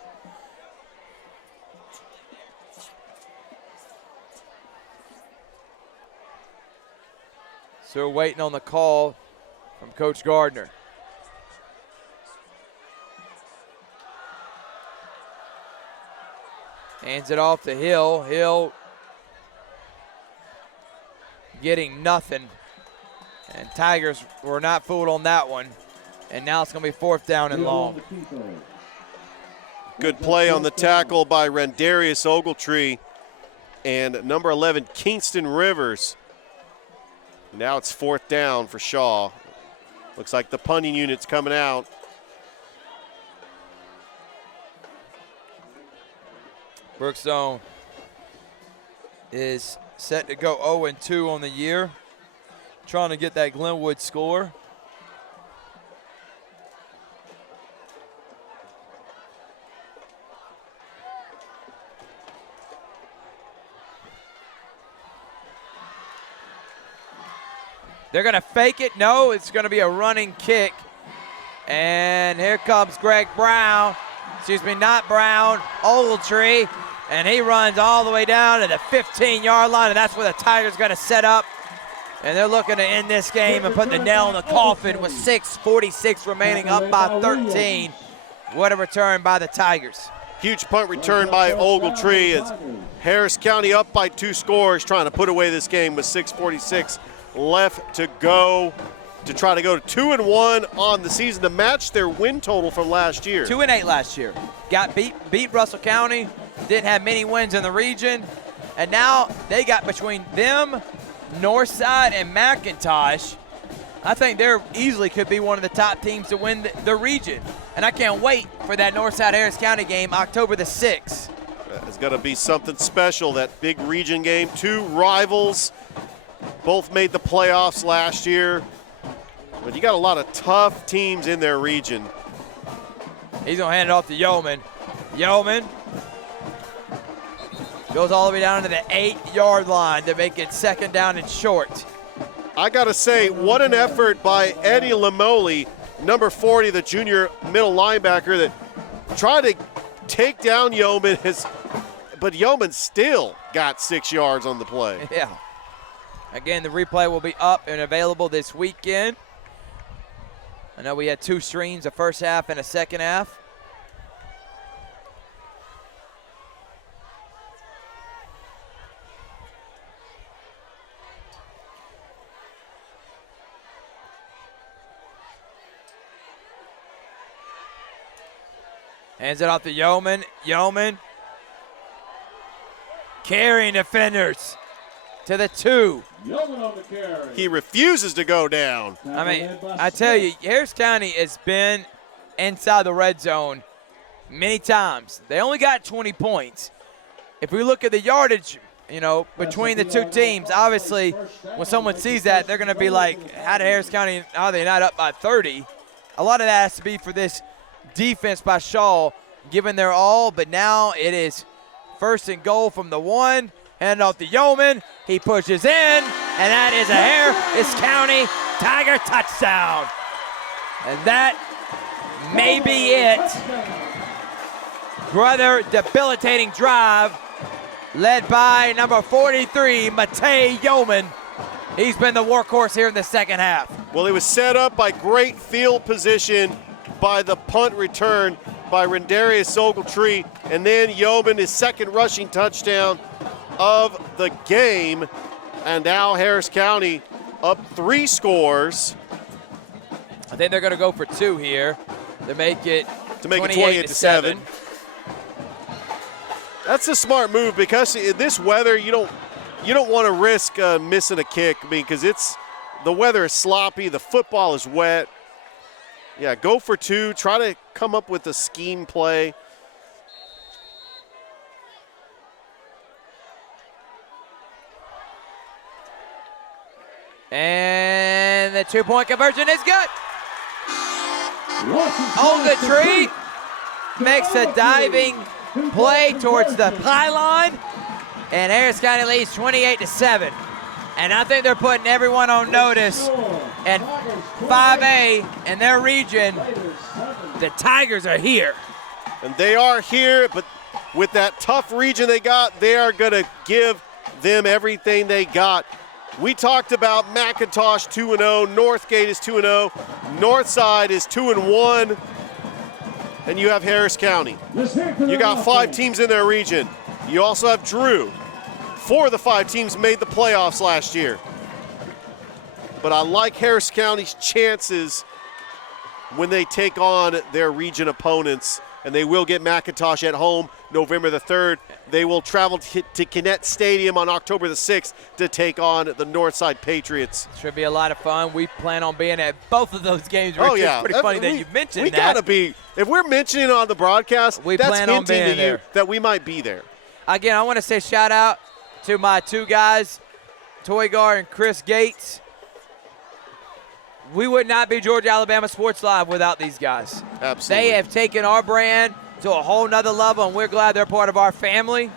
So we're waiting on the call from Coach Gardner. Hands it off to Hill. Hill getting nothing. And Tigers were not fooled on that one. And now it's going to be 4th down and long. Good play on the tackle by Rendarius Ogletree and number 11, Kingston Rivers. Now it's 4th down for Shaw. Looks like the punting unit's coming out. Brookstone is set to go 0-2 on the year, trying to get that Glenwood score. They're going to fake it. No, it's going to be a running kick. And here comes Greg Brown. Excuse me, not Brown, Ogletree. And he runs all the way down to the 15-yard line, and that's where the Tigers going to set up. And they're looking to end this game and put the nail in the coffin with 6:46 remaining, up by 13. What a return by the Tigers. Huge punt return by Ogletree as Harris County up by 2 scores, trying to put away this game with 6:46 left to go to try to go to 2-1 on the season to match their win total from last year. 2-8 last year. Got beat Russell County, didn't have many wins in the region, and now they got between them, Northside, and McIntosh. I think they're easily could be one of the top teams to win the region. And I can't wait for that Northside Harris County game, October the 6th. It's going to be something special, that big region game. 2 rivals, both made the playoffs last year. But you got a lot of tough teams in their region. He's going to hand it off to Yeoman. Yeoman goes all the way down to the 8-yard line to make it 2nd down and short. I got to say, what an effort by Eddie Lamoli, number 40, the junior middle linebacker, that tried to take down Yeoman, but Yeoman still got 6 yards on the play. Yeah. Again, the replay will be up and available this weekend. I know we had 2 streams, a first half and a second half. Hands it off to Yeoman. Yeoman carrying defenders to the 2. Yeoman on the carry. He refuses to go down. I mean, I tell you, Harris County has been inside the red zone many times. They only got 20 points. If we look at the yardage, you know, between the 2 teams, obviously when someone sees that, they're going to be like, how did Harris County, how are they not up by 30? A lot of that has to be for this defense by Shaw, giving their all, but now it is 1st and goal from the 1. Hand off to Yeoman. He pushes in, and that is a Harris County Tiger touchdown. And that may be it. Brother debilitating drive led by number 43, Matei Yeoman. He's been the workhorse here in the second half. Well, he was set up by great field position by the punt return by Rendarius Ogletree, and then Yeoman, his second rushing touchdown of the game. And now Harris County up 3 scores. I think they're going to go for 2 here to make it 28-7. That's a smart move because in this weather you don't want to risk missing a kick because the weather is sloppy, the football is wet. Yeah, go for 2. Try to come up with a scheme play. And the 2-point conversion is good. Ogletree makes a diving play towards the pylon, and Harris County leads 28-7. And I think they're putting everyone on notice. And 5A in their region, the Tigers are here. And they are here, but with that tough region they got, they are going to give them everything they got. We talked about McIntosh 2-0, Northgate is 2-0, Northside is 2-1, and you have Harris County. You got 5 teams in their region. You also have Drew. 4 of the 5 teams made the playoffs last year. but I like Harris County's chances when they take on their region opponents, and they will get McIntosh at home November the 3rd. They will travel to Kinnett Stadium on October the 6th to take on the Northside Patriots. Should be a lot of fun. We plan on being at both of those games. Richard. Oh, yeah. It's pretty funny that you mentioned we that. We got to be. If we're mentioning it on the broadcast, we that's plan on hinting being to there. you that we might be there. Again, I want to say shout out to my two guys, Toygar and Chris Gates. We would not be Georgia Alabama Sports Live without these guys. Absolutely. They have taken our brand to a whole nother level, and we're glad they're part of our family.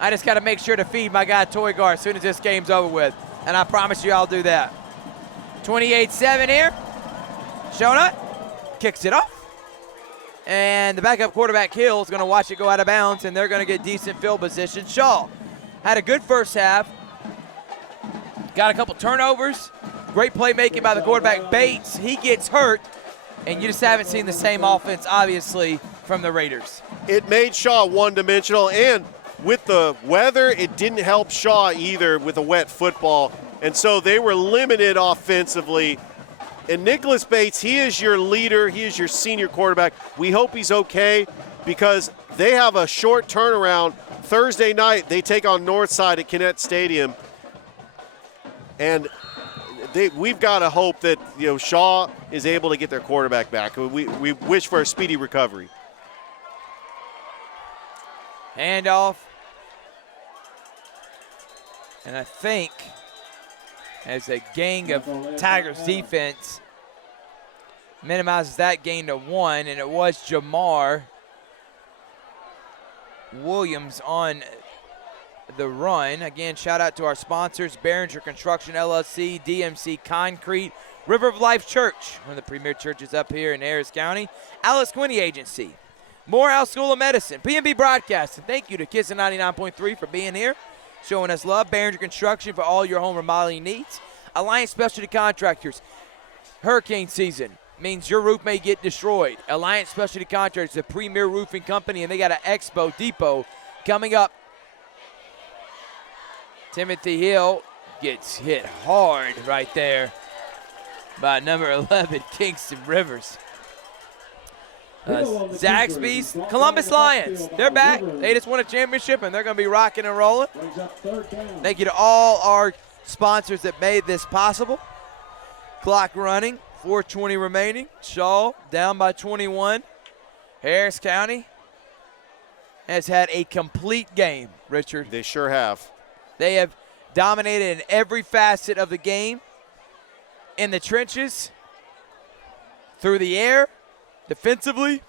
I just got to make sure to feed my guy Toygar as soon as this game's over with, and I promise you I'll do that. 28-7 here. Shonut kicks it off. And the backup quarterback, Hill, is going to watch it go out of bounds, and they're going to get decent field position. Shaw had a good first half. Got a couple turnovers. Great playmaking by the quarterback, Bates. He gets hurt, and you just haven't seen the same offense, obviously, from the Raiders. It made Shaw one-dimensional, and with the weather, it didn't help Shaw either with a wet football, and so they were limited offensively. And Nicholas Bates, he is your leader. He is your senior quarterback. We hope he's okay because they have a short turnaround. Thursday night, they take on Northside at Kinnett Stadium, and we've got to hope that Shaw is able to get their quarterback back. We wish for a speedy recovery. Handoff. And I think as a gang of Tigers defense minimizes that gain to 1, and it was Jamar Williams on the run. Again, shout out to our sponsors, Behringer Construction LLC, DMC Concrete, River of Life Church, one of the premier churches up here in Harris County, Alice Quinney Agency, Morehouse School of Medicine, PNB Broadcasting. Thank you to Kiss 99.3 for being here, showing us love. Behringer Construction for all your home remodeling needs. Alliance Specialty Contractors. Hurricane season means your roof may get destroyed. Alliance Specialty Contractors, the premier roofing company, and they got an Expo Depot coming up. Timothy Hill gets hit hard right there by number 11, Kingston Rivers. Zaxby's Columbus Lions, they're back. They just won a championship, and they're going to be rocking and rolling. Thank you to all our sponsors that made this possible. Clock running, 4:20 remaining. Shaw down by 21. Harris County has had a complete game, Richard. They sure have. They have dominated in every facet of the game, in the trenches, through the air, defensively.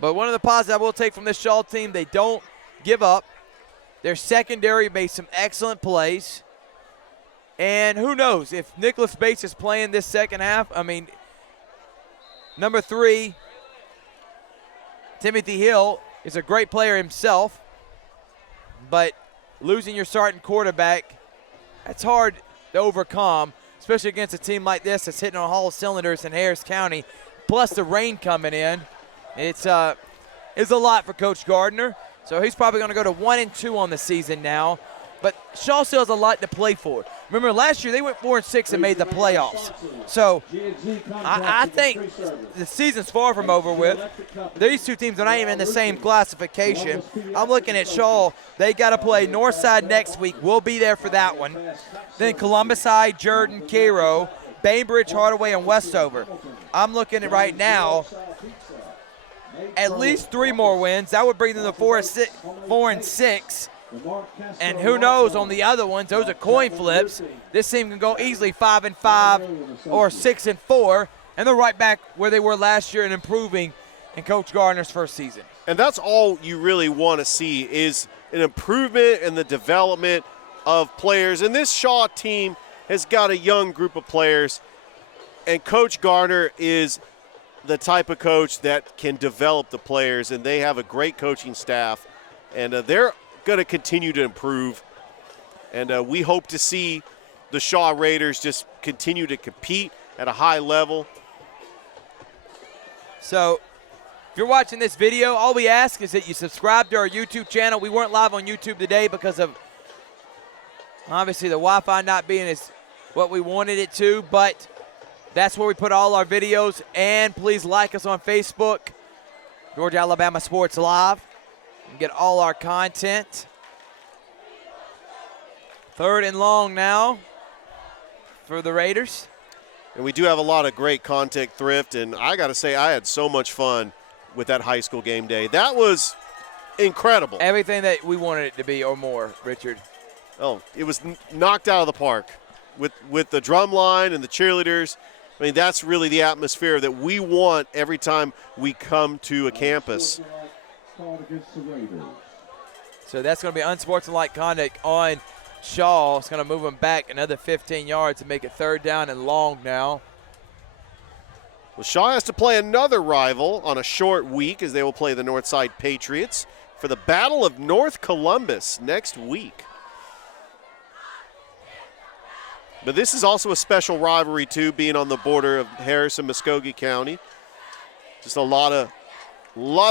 But one of the positives I will take from this Shaw team, they don't give up. Their secondary made some excellent plays. And who knows, if Nicholas Bates is playing this second half, I mean, number 3, Timothy Hill, is a great player himself. But losing your starting quarterback, that's hard to overcome, especially against a team like this that's hitting on all cylinders in Harris County, plus the rain coming in. It's a lot for Coach Gardner. So he's probably going to go to 1-2 on the season now. But Shaw still has a lot to play for. Remember, last year they went 4-6 and made the playoffs. So I think the season's far from over with. These two teams are not even in the same classification. I'm looking at Shaw. They got to play Northside next week. We'll be there for that one. Then Columbus High, Jordan, Cairo, Bainbridge, Hardaway, and Westover. I'm looking at right now at least 3 more wins. That would bring them to 4-6. And who knows on the other ones? Those are coin flips. This team can go easily 5-5 or 6-4, and they're right back where they were last year and improving in Coach Gardner's first season. And that's all you really want to see is an improvement in the development of players. And this Shaw team has got a young group of players, and Coach Gardner is the type of coach that can develop the players, and they have a great coaching staff, and they're going to continue to improve. And we hope to see the Shaw Raiders just continue to compete at a high level. So if you're watching this video, all we ask is that you subscribe to our YouTube channel. We weren't live on YouTube today because of Obviously, the Wi-Fi not being as what we wanted it to, but that's where we put all our videos. And please like us on Facebook, Georgia Alabama Sports Live, and get all our content. 3rd and long now for the Raiders. And we do have a lot of great content, Thrift, and I got to say I had so much fun with that high school game day. That was incredible. Everything that we wanted it to be or more, Richard. Oh, it was knocked out of the park with the drum line and the cheerleaders. I mean, that's really the atmosphere that we want every time we come to a campus. So that's going to be unsportsmanlike conduct on Shaw. It's going to move him back another 15 yards to make it 3rd down and long now. Well, Shaw has to play another rival on a short week as they will play the Northside Patriots for the Battle of North Columbus next week. But this is also a special rivalry, too, being on the border of Harris and Muskogee County. Just a lot of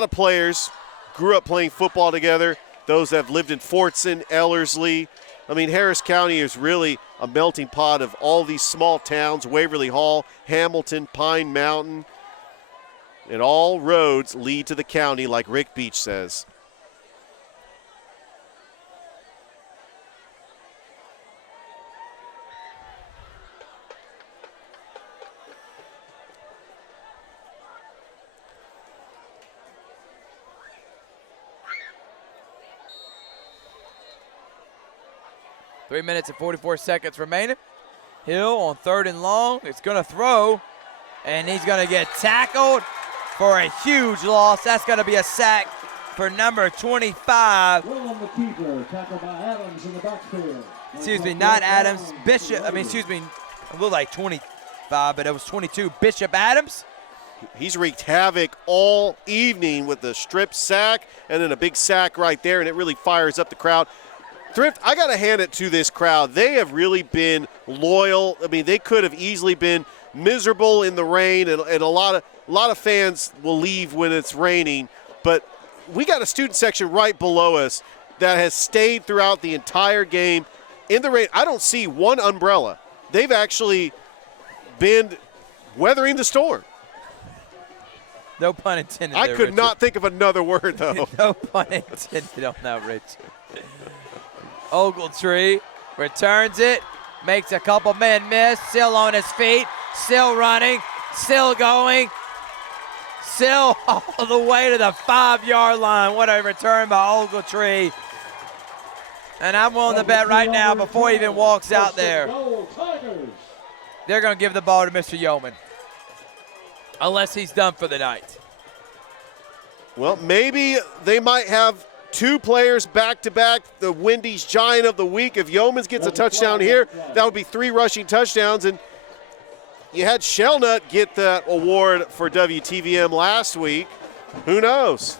players grew up playing football together. Those that have lived in Fortson, Ellerslie. I mean, Harris County is really a melting pot of all these small towns, Waverly Hall, Hamilton, Pine Mountain. And all roads lead to the county, like Rick Beach says. Three minutes and 44 seconds remaining. Hill on 3rd and long. It's going to throw, and he's going to get tackled for a huge loss. That's going to be a sack for number 25. Excuse me, not Adams. Bishop, I look like 25, but it was 22. Bishop Adams. He's wreaked havoc all evening with the strip sack and then a big sack right there, and it really fires up the crowd. Thrift, I got to hand it to this crowd. They have really been loyal. I mean, they could have easily been miserable in the rain, and a lot of fans will leave when it's raining. But we got a student section right below us that has stayed throughout the entire game in the rain. I don't see one umbrella. They've actually been weathering the storm. No pun intended. I there, could Richard. not think of another word, though. No pun intended on that, Richard. Ogletree returns it, makes a couple men miss, still on his feet, still running, still going, still all the way to the 5-yard line. What a return by Ogletree. And I'm willing to bet right now, before he even walks out there, they're going to give the ball to Mr. Yeoman, unless he's done for the night. Well, maybe they might have 2 players back-to-back, the Wendy's Giant of the Week. If Yeomans gets a touchdown here, that would be 3 rushing touchdowns. And you had Shellnut get that award for WTVM last week. Who knows?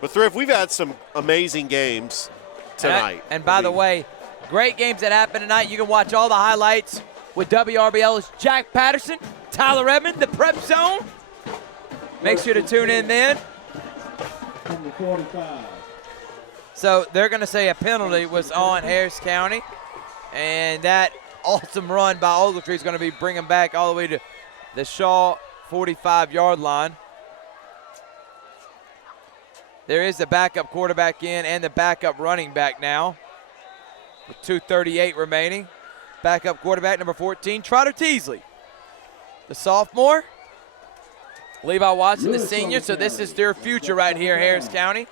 But Thrift, we've had some amazing games tonight. And by the way, great games that happened tonight. You can watch all the highlights with WRBL's Jack Patterson, Tyler Edmond, the Prep Zone. Make sure to tune in then. So they're going to say a penalty was on Harris County. And that awesome run by Ogletree is going to be bringing back all the way to the Shaw 45-yard line. There is the backup quarterback in and the backup running back now with 2:38 remaining. Backup quarterback number 14, Trotter Teasley. The sophomore. Levi Watson, the senior, so this is their future right here, Harris County.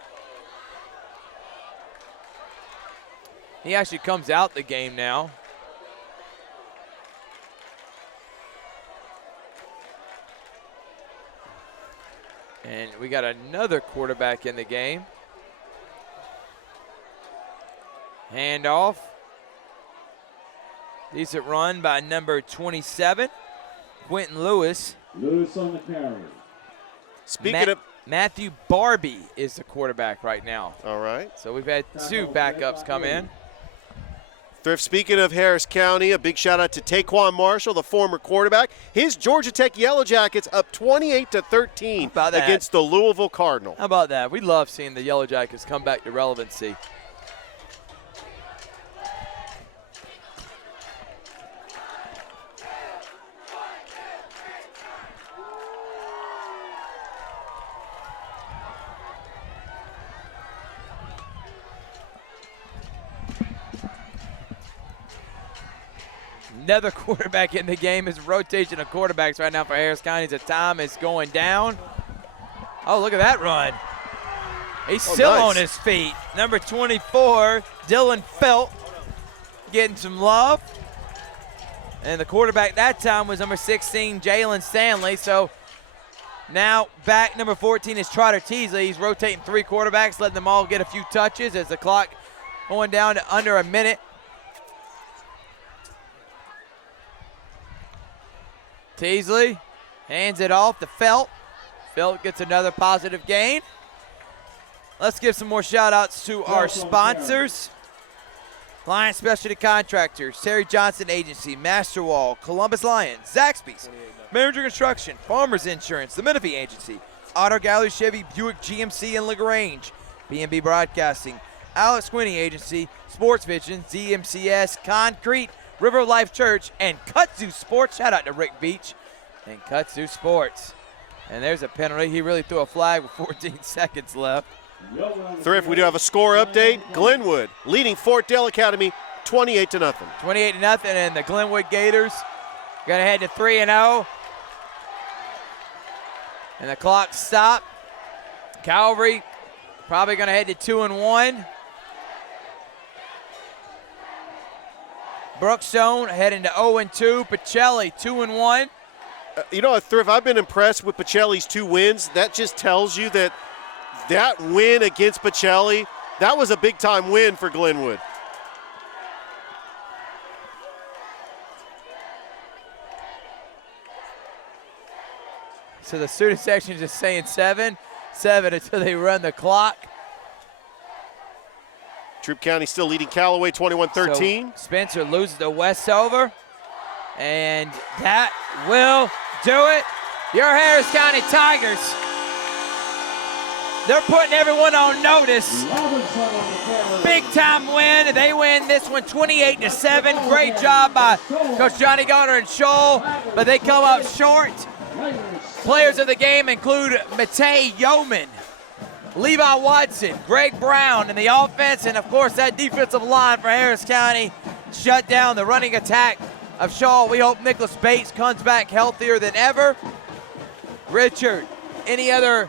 He actually comes out the game now. And we got another quarterback in the game. Handoff. Decent run by number 27, Quentin Lewis. Lewis on the carry. Speaking of Matthew Barbie is the quarterback right now. all right. So we've had 2 backups come in. Thrift, speaking of Harris County, a big shout out to Taquan Marshall, the former quarterback. His Georgia Tech Yellow Jackets up 28-13 against the Louisville Cardinal. How about that? We love seeing the Yellow Jackets come back to relevancy. Another quarterback in the game. Is rotation of quarterbacks right now for Harris County. The time is going down. Oh, look at that run. He's still on his feet. Number 24, Dylan Felt, getting some love. And the quarterback that time was number 16, Jalen Stanley. So now back number 14 is Trotter Teasley. He's rotating 3 quarterbacks, letting them all get a few touches as the clock going down to under a minute. Teasley hands it off to Felt. Felt gets another positive gain. Let's give some more shout outs to our sponsors. Lions Specialty Contractors, Terry Johnson Agency, Masterwall, Columbus Lions, Zaxby's, Manager Construction, Farmers Insurance, the Menifee Agency, Auto Gallery Chevy, Buick GMC in LaGrange, B&B Broadcasting, Alex Quinney Agency, Sports Vision, ZMCS, Concrete, River of Life Church, and Kutsu Sports. Shout out to Rick Beach and Kutsu Sports. And there's a penalty. He really threw a flag with 14 seconds left. Thrift, we do have a score update. Glenwood leading Fort Dale Academy 28-0. 28-0, and the Glenwood Gators going to head to 3-0. And the clock stopped. Calvary probably going to head to 2-1. Brookstone heading to 0-2. Pacelli 2-1. You know, Thrift, I've been impressed with Pacelli's 2 wins. That just tells you that win against Pacelli, that was a big-time win for Glenwood. So the student section is just saying 7 until they run the clock. Troup County still leading Callaway 21-13. So Spencer loses to Westover, and that will do it. Your Harris County Tigers, they're putting everyone on notice. Big time win. They win this one 28-7. Great job by Coach Johnny Garner and Shoal, but they come up short. Players of the game include Matei Yeoman, Levi Watson, Greg Brown in the offense, and of course that defensive line for Harris County shut down the running attack of Shaw. We hope Nicholas Bates comes back healthier than ever. Richard, any other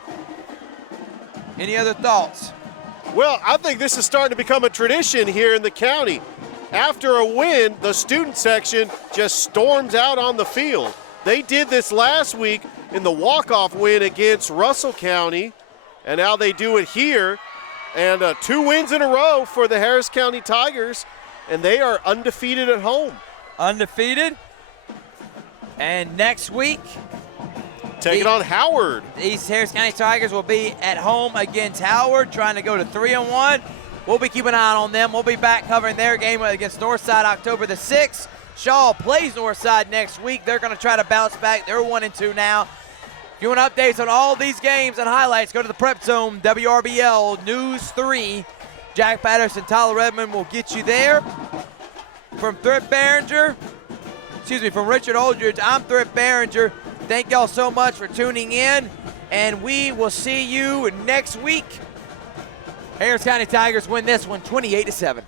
thoughts? Well, I think this is starting to become a tradition here in the county. After a win, the student section just storms out on the field. They did this last week in the walk-off win against Russell County, and now they do it here. And 2 wins in a row for the Harris County Tigers, and they are undefeated at home. Undefeated. And next week, taking on Howard. These Harris County Tigers will be at home against Howard, trying to go to 3-1. We'll be keeping an eye on them. We'll be back covering their game against Northside October the 6th. Shaw plays Northside next week. They're going to try to bounce back. They're 1-2 now. If you want updates on all these games and highlights, go to the Prep Zone, WRBL News 3. Jack Patterson, Tyler Redmond will get you there. From Richard Aldridge, I'm Thrift Behringer. Thank y'all so much for tuning in, and we will see you next week. Harris County Tigers win this one 28-7.